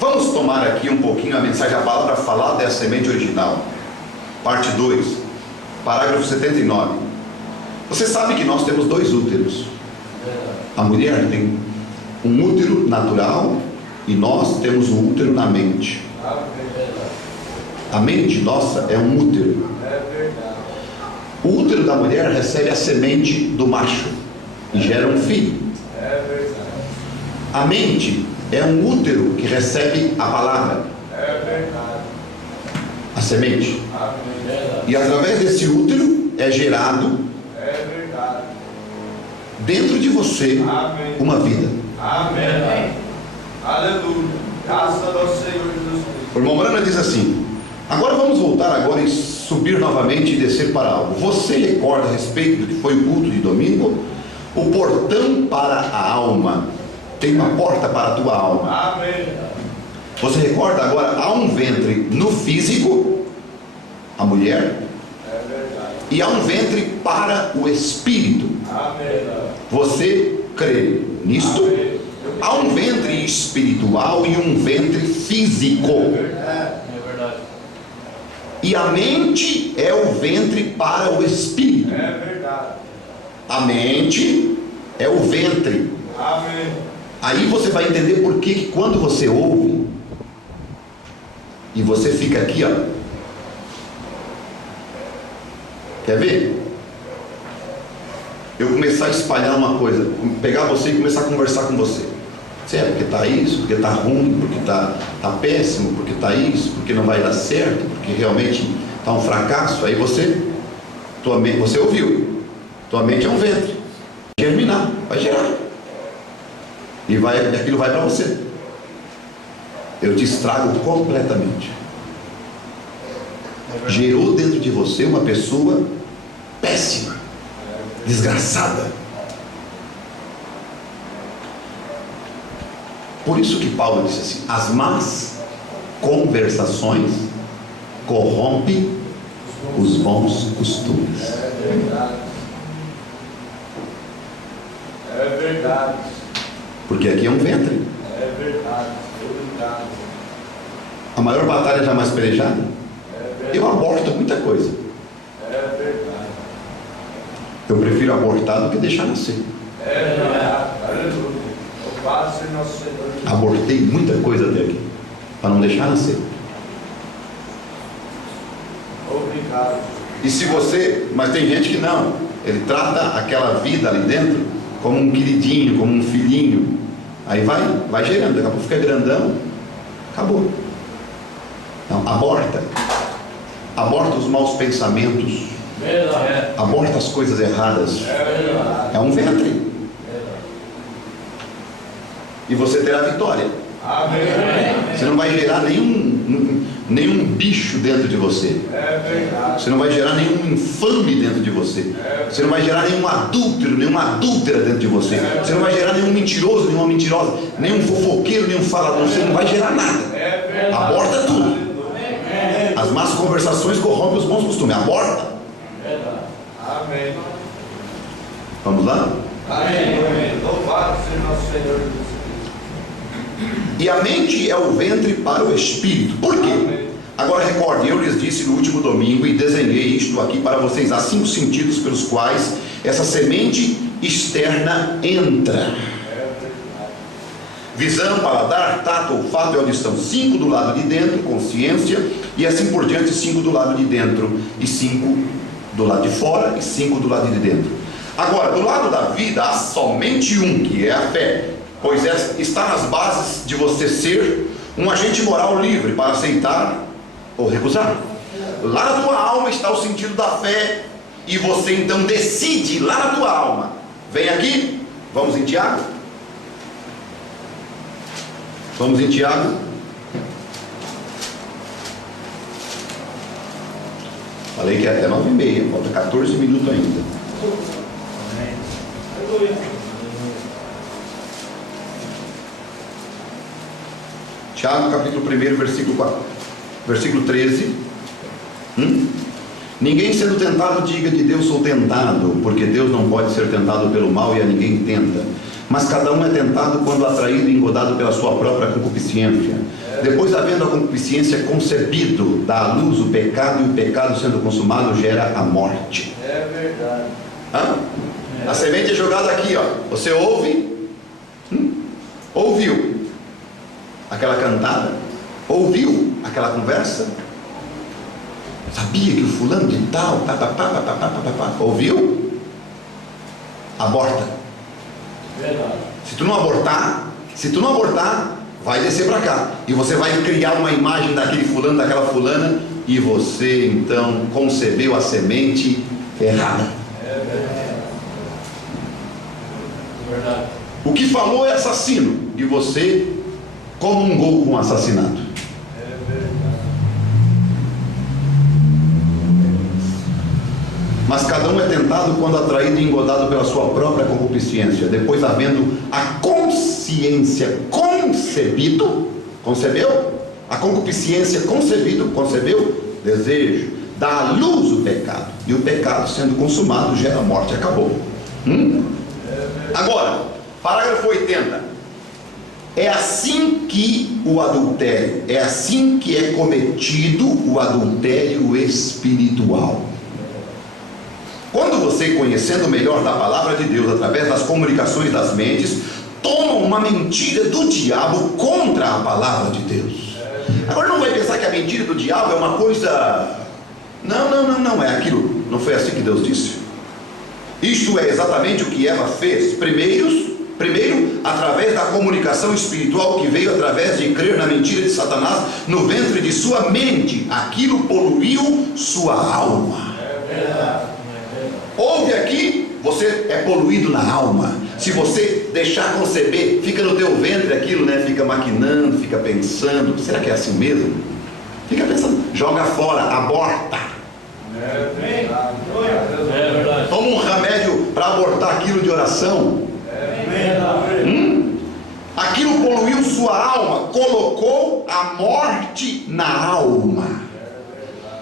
Vamos tomar aqui um pouquinho a mensagem, a palavra falada é a semente original. Parte 2, parágrafo 79. Você sabe que nós temos dois úteros. A mulher tem um útero natural e nós temos um útero na mente. A mente nossa é um útero. O útero da mulher recebe a semente do macho e gera um filho. É verdade. A mente é um útero que recebe a palavra, É verdade. a semente. Amém. E através desse útero é gerado É verdade. dentro de você Amém. uma vida. Amém. Aleluia. Graças ao Senhor Jesus Cristo. O irmão Brana diz assim: agora vamos voltar agora e subir novamente e descer para algo. Você recorda a respeito do que foi o culto de domingo? O portão para a alma. Tem uma porta para a tua alma. Amém. Você recorda agora, há um ventre no físico, a mulher, É verdade. e há um ventre para o espírito. Amém. Você crê nisto? Amém. Há um ventre espiritual e um ventre físico. É verdade. E a mente é o ventre para o espírito. É verdade. A mente é o ventre. Amém. Aí você vai entender por que quando você ouve e você fica aqui, ó. Quer ver? Eu começar a espalhar uma coisa, pegar você e começar a conversar com você. Certo? Porque está isso, porque está ruim, porque está péssimo, porque está isso, porque não vai dar certo, porque realmente está um fracasso. Aí você ouviu. Tua mente é um ventre. Vai germinar, vai gerar. E aquilo vai para você. Eu te estrago completamente. Gerou dentro de você uma pessoa péssima, desgraçada. Por isso que Paulo disse assim: as más conversações corrompem os bons costumes. É verdade. É verdade. Porque aqui é um ventre. É verdade. Obrigado. A maior batalha jamais pelejada. Eu aborto muita coisa. É verdade. Eu prefiro abortar do que deixar nascer. É verdade. Aleluia. Louvado seja nosso Senhor. Abortei muita coisa até aqui, para não deixar nascer. Obrigado. E se você, mas tem gente que não, ele trata aquela vida ali dentro como um queridinho, como um filhinho. Aí vai gerando, daqui a pouco fica grandão, acabou. Não, aborta os maus pensamentos, aborta as coisas erradas. É um ventre. E você terá vitória. Amém. Você não vai gerar nenhum bicho dentro de você. É verdade. Você não vai gerar nenhum infame dentro de você. Você não vai gerar nenhum adúltero, nenhuma adúltera dentro de você. Você não vai gerar nenhum mentiroso, nenhuma mentirosa, nenhum fofoqueiro, nenhum falador. Você não vai gerar nada. Aborta tudo. As más conversações corrompem os bons costumes. Aborta. Amém. Vamos lá? Amém. Louvado seja nosso Senhor Jesus Cristo. E a mente é o ventre para o espírito. Por quê? Amém. Agora recorde, eu lhes disse no último domingo e desenhei isto aqui para vocês. Há 5 sentidos pelos quais essa semente externa entra: visão, paladar, tato, olfato e audição. 5 do lado de dentro, consciência, e assim por diante. 5 do lado de dentro e 5 do lado de fora e 5 do lado de dentro. Agora, do lado da vida há somente um, que é a fé, pois está nas bases de você ser um agente moral livre para aceitar ou recusar. Lá na tua alma está o sentido da fé, e você então decide lá na tua alma. Vem aqui, vamos em Tiago. Vamos em Tiago. Falei que é até 9h30, falta 14 minutos ainda. Tiago capítulo 1, versículo 13. Ninguém sendo tentado diga de Deus sou tentado, porque Deus não pode ser tentado pelo mal e a ninguém tenta. Mas cada um é tentado quando atraído e engodado pela sua própria concupiscência. Depois, havendo a concupiscência concebido, dá à luz o pecado, e o pecado sendo consumado gera a morte. É verdade. A semente é jogada aqui, ó. Você ouve, ouviu aquela cantada, ouviu aquela conversa, Sabia que o fulano de tal, ouviu? Aborta. Verdade. Se tu não abortar, vai descer para cá. E você vai criar uma imagem daquele fulano, daquela fulana, e você então concebeu a semente errada. Verdade. O que falou é assassino, e você comungou com o assassinato. Mas cada um é tentado quando atraído e engodado pela sua própria concupiscência, depois havendo a consciência concebeu? A concupiscência concebeu desejo, dá à luz o pecado, e o pecado sendo consumado gera morte. Acabou. Agora, parágrafo 80. É assim que o adultério, é assim que é cometido o adultério espiritual. Quando você, conhecendo melhor da palavra de Deus através das comunicações das mentes, toma uma mentira do diabo contra a palavra de Deus. Agora não vai pensar que a mentira do diabo é uma coisa... Não é aquilo. Não foi assim que Deus disse. Isto é exatamente o que Eva fez. Primeiro, através da comunicação espiritual que veio através de crer na mentira de Satanás no ventre de sua mente. Aquilo poluiu sua alma. Ouve aqui, você é poluído na alma. Se você deixar conceber, fica no teu ventre aquilo, né? Fica maquinando, fica pensando. Será que é assim mesmo? Fica pensando, joga fora, aborta. Toma um remédio para abortar aquilo de oração. Aquilo poluiu sua alma, colocou a morte na alma.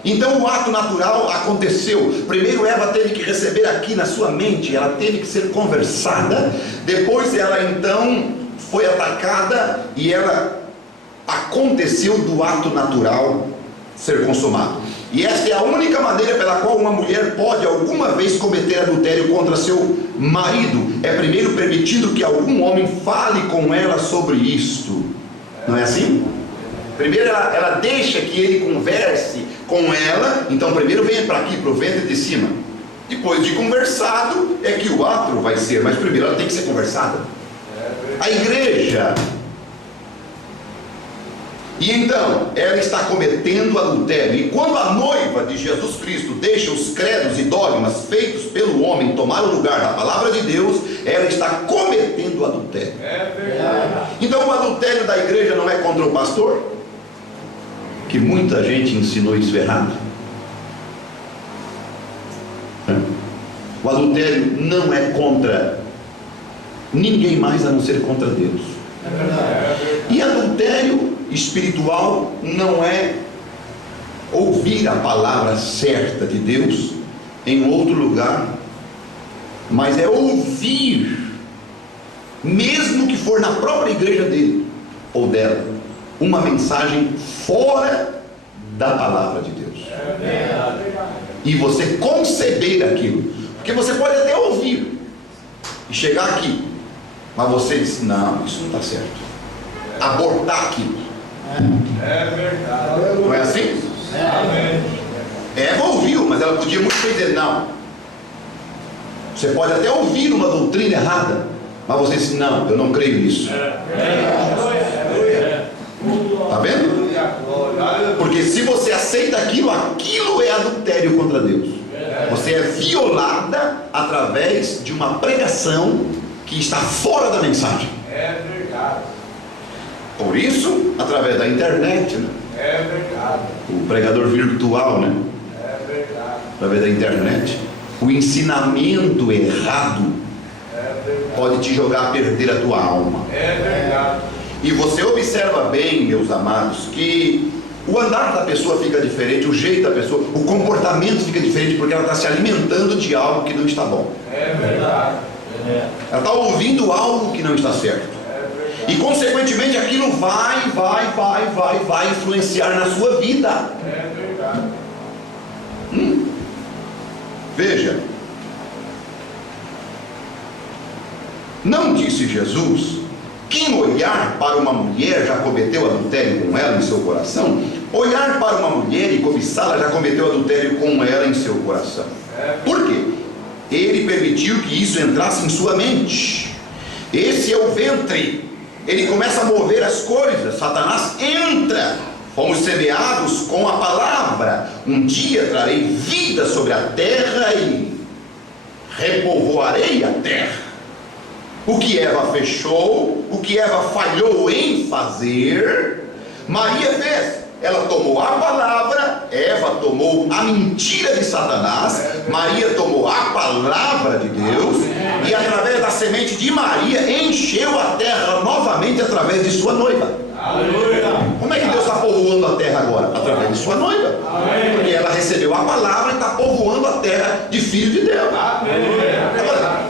Então o ato natural aconteceu. Primeiro Eva teve que receber aqui na sua mente, ela teve que ser conversada. Depois ela então foi atacada e ela aconteceu do ato natural ser consumado. E esta é a única maneira pela qual uma mulher pode alguma vez cometer adultério contra seu marido. É primeiro permitido que algum homem fale com ela sobre isto. Não é assim? Primeiro ela deixa que ele converse com ela. Então primeiro vem para aqui, para o ventre de cima. Depois de conversado é que o ato vai ser. Mas primeiro ela tem que ser conversada. A igreja. E então ela está cometendo adultério. E quando a noiva de Jesus Cristo deixa os credos e dogmas feitos pelo homem tomar o lugar da palavra de Deus, ela está cometendo adultério. Então o adultério da igreja não é contra o pastor, que muita gente ensinou isso errado. O adultério não é contra ninguém mais a não ser contra Deus. E adultério espiritual não é ouvir a palavra certa de Deus em outro lugar, mas é ouvir, mesmo que for na própria igreja dele ou dela, uma mensagem fora da palavra de Deus. E você conceber aquilo, porque você pode até ouvir e chegar aqui, mas você diz: não, isso não está certo. Abortar aquilo. É verdade. Não é assim? Eva ouviu, mas ela podia muito bem dizer: não. Você pode até ouvir uma doutrina errada, mas você diz: não, eu não creio nisso. Está vendo? Porque se você aceita aquilo, aquilo é adultério contra Deus. Você é violada através de uma pregação que está fora da mensagem. É verdade. Por isso, através da internet, né? É verdade. O pregador virtual, né? É verdade. Através da internet, o ensinamento errado pode te jogar a perder a tua alma. É verdade. E você observa bem, meus amados, que o andar da pessoa fica diferente, o jeito da pessoa, o comportamento fica diferente, porque ela está se alimentando de algo que não está bom. É verdade. Ela está ouvindo algo que não está certo. E consequentemente aquilo vai influenciar na sua vida. É verdade. Veja, não disse Jesus quem olhar para uma mulher já cometeu adultério com ela em seu coração. Olhar para uma mulher e cobiçá-la já cometeu adultério com ela em seu coração. Por quê? Ele permitiu que isso entrasse em sua mente. Esse é o ventre. Ele começa a mover as coisas. Satanás entra. Fomos semeados com a palavra. Um dia trarei vida sobre a terra e repovoarei a terra. O que Eva fechou, o que Eva falhou em fazer, Maria fez. Ela tomou a palavra, Eva tomou a mentira de Satanás, Maria tomou a palavra de Deus, e através da semente de Maria encheu a terra novamente através de sua noiva. Como é que Deus está povoando a terra agora? Através de sua noiva. Porque ela recebeu a palavra e está povoando a terra de filho de Deus.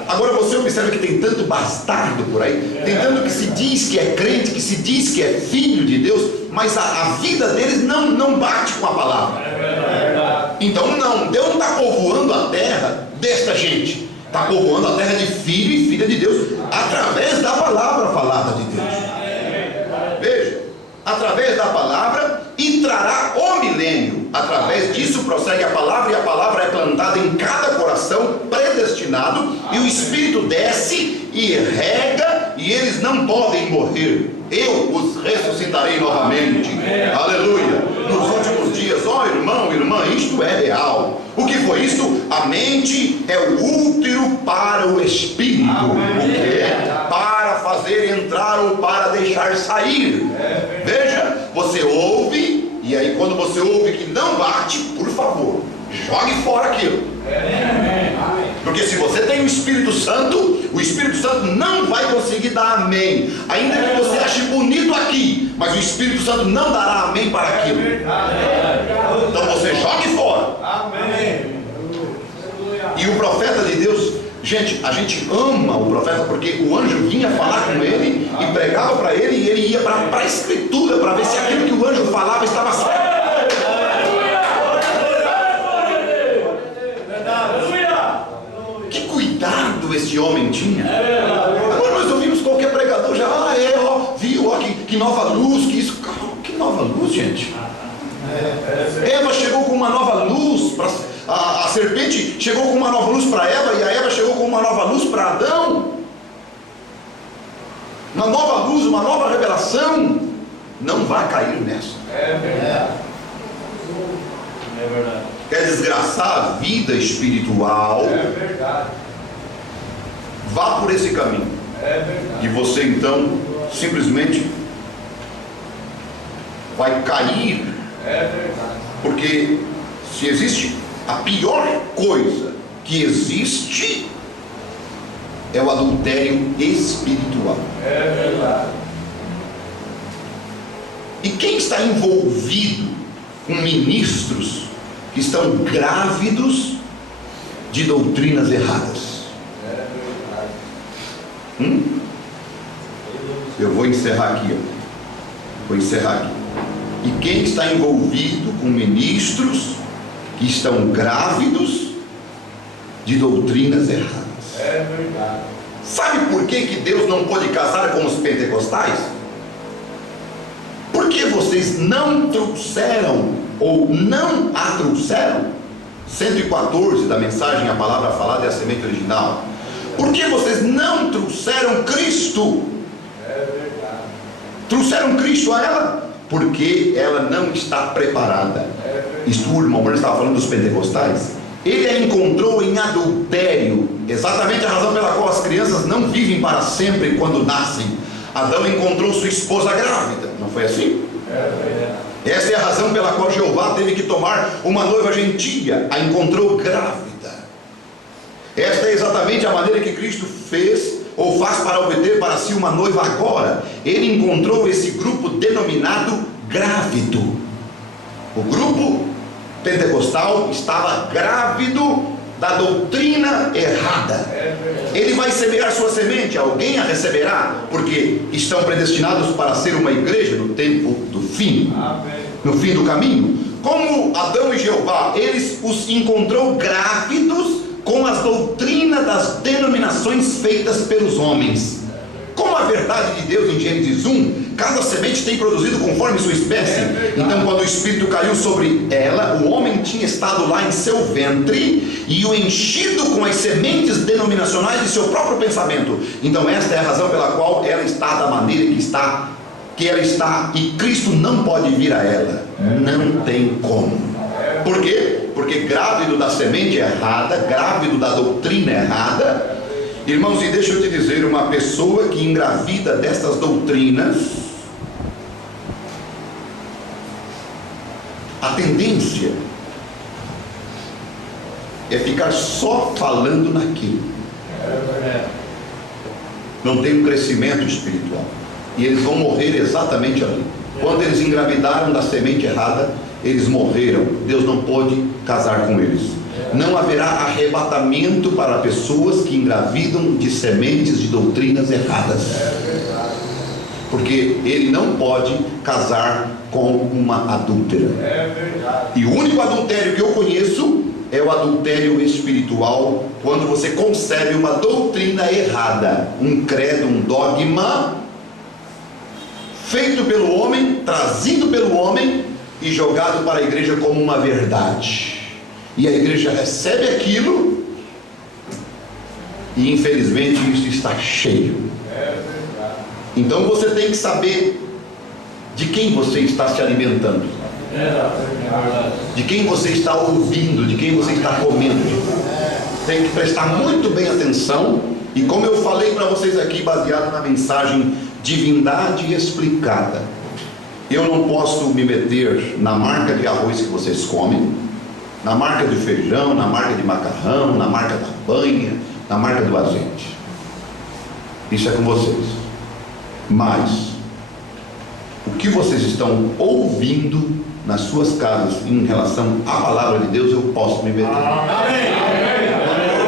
Agora você observa que tem tanto bastardo por aí, tem tanto que se diz que é crente, que se diz que é filho de Deus, mas a vida deles não bate com a palavra. Então Deus não está povoando a terra desta gente, está povoando a terra de filho e filha de Deus, através da palavra falada de Deus. Veja, através da palavra, e trará o milênio. Através disso prossegue a palavra, e a palavra é plantada em cada coração predestinado, e o Espírito desce e rega, e eles não podem morrer. Eu os ressuscitarei novamente. Aleluia. Nos últimos dias, ó irmão, irmã, isto é real. O que foi isto? A mente é o útero para o espírito. O que é? Para fazer entrar ou para deixar sair. Veja, você ouve, e aí quando você ouve que não bate, por favor, jogue fora aquilo. Porque se você tem o Espírito Santo não vai conseguir dar amém, ainda que você ache bonito aqui, mas o Espírito Santo não dará amém para aquilo. Então você jogue fora. E o profeta de Deus, gente, a gente ama o profeta porque o anjo vinha falar com ele e pregava para ele, e ele ia para a escritura para ver se aquilo que o anjo falava estava certo. Que cuidado esse homem tinha. Agora nós ouvimos qualquer pregador já, viu, que nova luz, que isso. Que nova luz, gente? Eva chegou com uma nova luz, a serpente chegou com uma nova luz para Eva, e a Eva chegou com uma nova luz para Adão. Uma nova luz, uma nova revelação. Não vai cair nessa. É verdade. Quer desgraçar a vida espiritual? É verdade. Vá por esse caminho. É verdade. E você então simplesmente vai cair. É verdade. Porque se existe a pior coisa que existe, é o adultério espiritual. É verdade. E quem está envolvido com ministros que estão grávidos de doutrinas erradas? É verdade. Eu vou encerrar aqui, Vou encerrar aqui. E quem está envolvido com ministros que estão grávidos de doutrinas erradas? É verdade. Sabe por que Deus não pôde casar com os pentecostais? Porque vocês não trouxeram, ou não a trouxeram, 114 da mensagem, a palavra falada é a semente original. Porque vocês não trouxeram Cristo? É verdade. Trouxeram Cristo a ela? Porque ela não está preparada. Isto, o irmão estava falando dos pentecostais. Ele a encontrou em adultério. Exatamente a razão pela qual as crianças não vivem para sempre quando nascem. Adão encontrou sua esposa grávida. Não foi assim? Essa é a razão pela qual Jeová teve que tomar uma noiva gentia. A encontrou grávida. Esta é exatamente a maneira que Cristo fez ou faz para obter para si uma noiva agora. Ele encontrou esse grupo denominado grávido. O grupo pentecostal estava grávido da doutrina errada. Ele vai semear sua semente, alguém a receberá, porque estão predestinados para ser uma igreja no tempo do fim. No fim do caminho. Como Adão e Jeová, eles os encontrou grávidos com as doutrinas das denominações feitas pelos homens. como a verdade de Deus em Gênesis 1, cada semente tem produzido conforme sua espécie. Então, quando o Espírito caiu sobre ela, o homem tinha estado lá em seu ventre e o enchido com as sementes denominacionais de seu próprio pensamento. Então, esta é a razão pela qual ela está da maneira que ela está, e Cristo não pode vir a ela. Não tem como. Por quê? Porque grávido da semente errada, grávido da doutrina errada. Irmãos, e deixa eu te dizer, uma pessoa que engravida destas doutrinas, a tendência é ficar só falando naquilo. Não tem um crescimento espiritual. E eles vão morrer exatamente ali. Quando eles engravidaram da semente errada, eles morreram. Deus não pôde casar com eles. Não haverá arrebatamento para pessoas que engravidam de sementes de doutrinas erradas, porque ele não pode casar com uma adúltera. E o único adultério que eu conheço é o adultério espiritual, quando você concebe uma doutrina errada, um credo, um dogma feito pelo homem, trazido pelo homem e jogado para a igreja como uma verdade. E a igreja recebe aquilo e infelizmente isso está cheio. Então você tem que saber de quem você está se alimentando, de quem você está ouvindo, de quem você está comendo. Tem que prestar muito bem atenção. E como eu falei para vocês aqui, baseado na mensagem Divindade Explicada, eu não posso me meter na marca de arroz que vocês comem, na marca de feijão, na marca de macarrão, na marca da banha, na marca do azeite. Isso é com vocês. Mas o que vocês estão ouvindo nas suas casas em relação à palavra de Deus, eu posso me meter.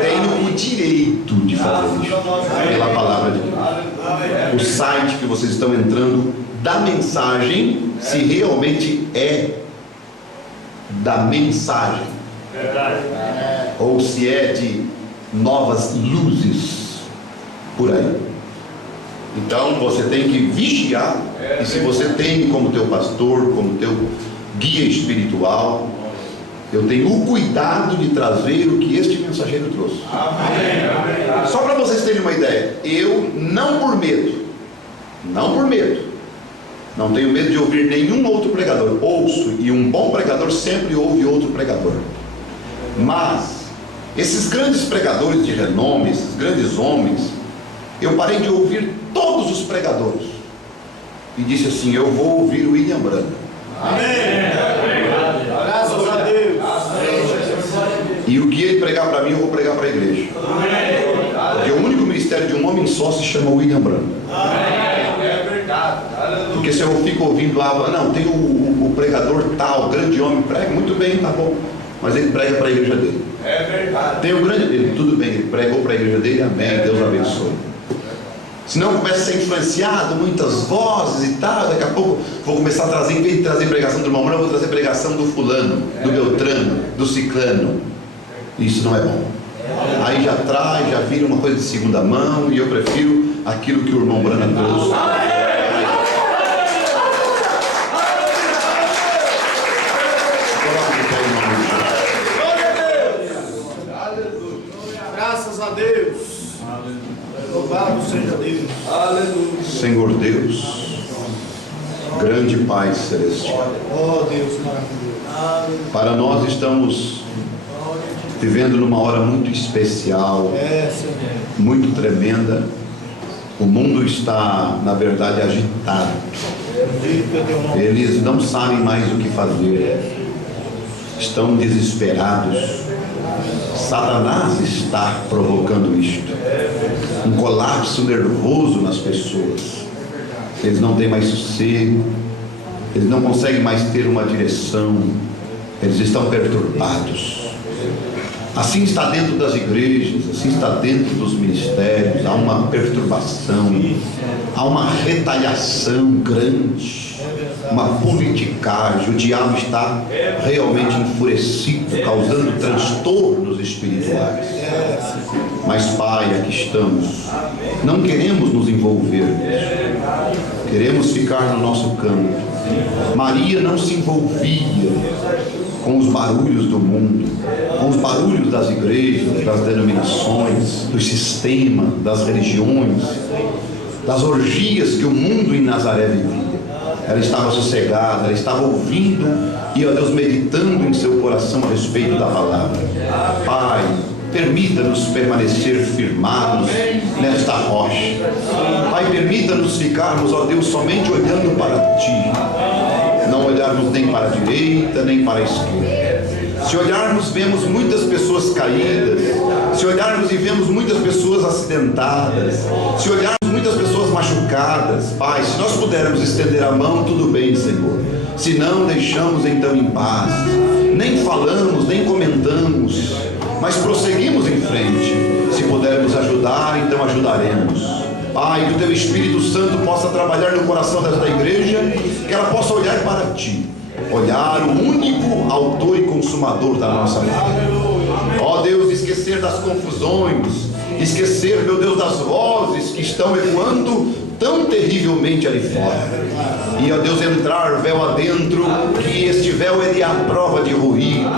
Tenho o direito de fazer isso pela palavra de Deus. O site que vocês estão entrando da mensagem, se realmente é da mensagem, ou se é de novas luzes por aí. Então você tem que vigiar. E se você tem como teu pastor, como teu guia espiritual, eu tenho o cuidado de trazer o que este mensageiro trouxe. Só para vocês terem uma ideia, eu não por medo, não tenho medo de ouvir nenhum outro pregador. Ouço, e um bom pregador sempre ouve outro pregador. Mas esses grandes pregadores de renome, esses grandes homens, eu parei de ouvir todos os pregadores e disse assim: eu vou ouvir o William Branham. Graças a Deus. E o que ele pregar para mim, eu vou pregar para a igreja. Porque o único ministério de um homem só se chama William Branham. Porque se eu fico ouvindo, não, tem o pregador tal, grande homem, prega, muito bem, tá bom, mas ele prega para a igreja dele. É verdade. Tem o grande, ele, tudo bem, ele pregou para a igreja dele, amém, Deus abençoe. Senão começa a ser influenciado, muitas vozes e tal, daqui a pouco vou começar a trazer, em vez de trazer pregação do irmão Branham, eu vou trazer pregação do fulano, do Beltrano, do ciclano. Isso não é bom. Aí já traz, já vira uma coisa de segunda mão, e eu prefiro aquilo que o irmão Branham trouxe. Graças a Deus. Louvado seja Deus. Aleluia. Senhor Deus, grande Pai Celestial, Oh Deus maravilhoso. para nós estamos vivendo numa hora muito especial, muito tremenda. O mundo está, na verdade, agitado. Eles não sabem mais o que fazer, estão desesperados. Satanás está provocando isto, um colapso nervoso nas pessoas. Eles não têm mais sossego, eles não conseguem mais ter uma direção, eles estão perturbados. Assim está dentro das igrejas, assim está dentro dos ministérios. Há uma perturbação, há uma retaliação grande, uma politicagem. O diabo está realmente enfurecido, causando transtornos espirituais. Mas, Pai, aqui estamos. Não queremos nos envolver, queremos ficar no nosso canto. Maria não se envolvia com os barulhos do mundo, com os barulhos das igrejas, das denominações, do sistema, das religiões, das orgias que o mundo em Nazaré vivia. Ela estava sossegada, ela estava ouvindo e, ó Deus, meditando em seu coração a respeito da palavra. Pai, permita-nos permanecer firmados nesta rocha. Pai, permita-nos ficarmos, ó Deus, somente olhando para Ti. Não olharmos nem para a direita, nem para a esquerda. Se olharmos, vemos muitas pessoas caídas. Se olharmos e vemos muitas pessoas acidentadas. Se olharmos, muitas pessoas machucadas. Pai, se nós pudermos estender a mão, tudo bem, Senhor. Se não, deixamos então em paz. Nem falamos, nem comentamos, mas prosseguimos em frente. Se pudermos ajudar, então ajudaremos. Pai, que o Teu Espírito Santo possa trabalhar no coração desta igreja, que ela possa olhar para Ti, olhar o único autor e consumador da nossa fé. Ó Deus, esquecer das confusões, esquecer, meu Deus, das vozes que estão ecoando tão terrivelmente ali fora. E, ó Deus, entrar véu adentro, que este véu ele é a prova de ruído,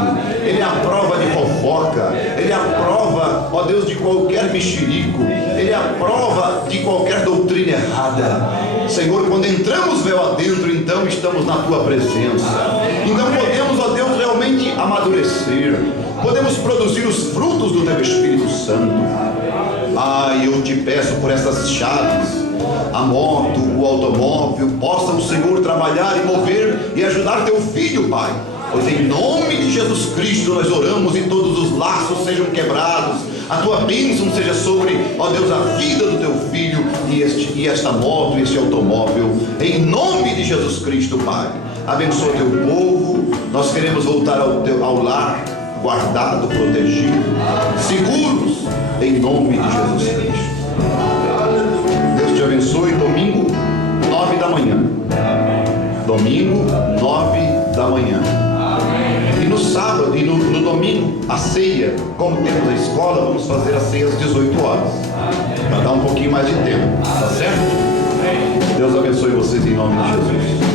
ele é a prova de fofoca, ele é a prova, ó Deus, de qualquer mexerico, ele é a prova de qualquer doutrina errada. Senhor, quando entramos véu adentro, então estamos na Tua presença. Então podemos, ó Deus, realmente amadurecer, podemos produzir os frutos do Teu Espírito Santo. Pai, eu Te peço por essas chaves, a moto, o automóvel, possa o Senhor trabalhar e mover e ajudar Teu Filho, Pai. Pois em nome de Jesus Cristo nós oramos e todos os laços sejam quebrados, a Tua bênção seja sobre, ó Deus, a vida do Teu Filho e esta moto, este automóvel, em nome de Jesus Cristo, Pai. Abençoa Teu povo. Nós queremos voltar ao lar, guardado, protegido, seguros, em nome de Jesus Cristo. Deus te abençoe. Domingo, 9 da manhã. Domingo, 9 da manhã. E no sábado e no domingo, a ceia, como temos a escola, vamos fazer a ceia às 18 horas. Para dar um pouquinho mais de tempo. Tá certo? Deus abençoe vocês em nome de Jesus.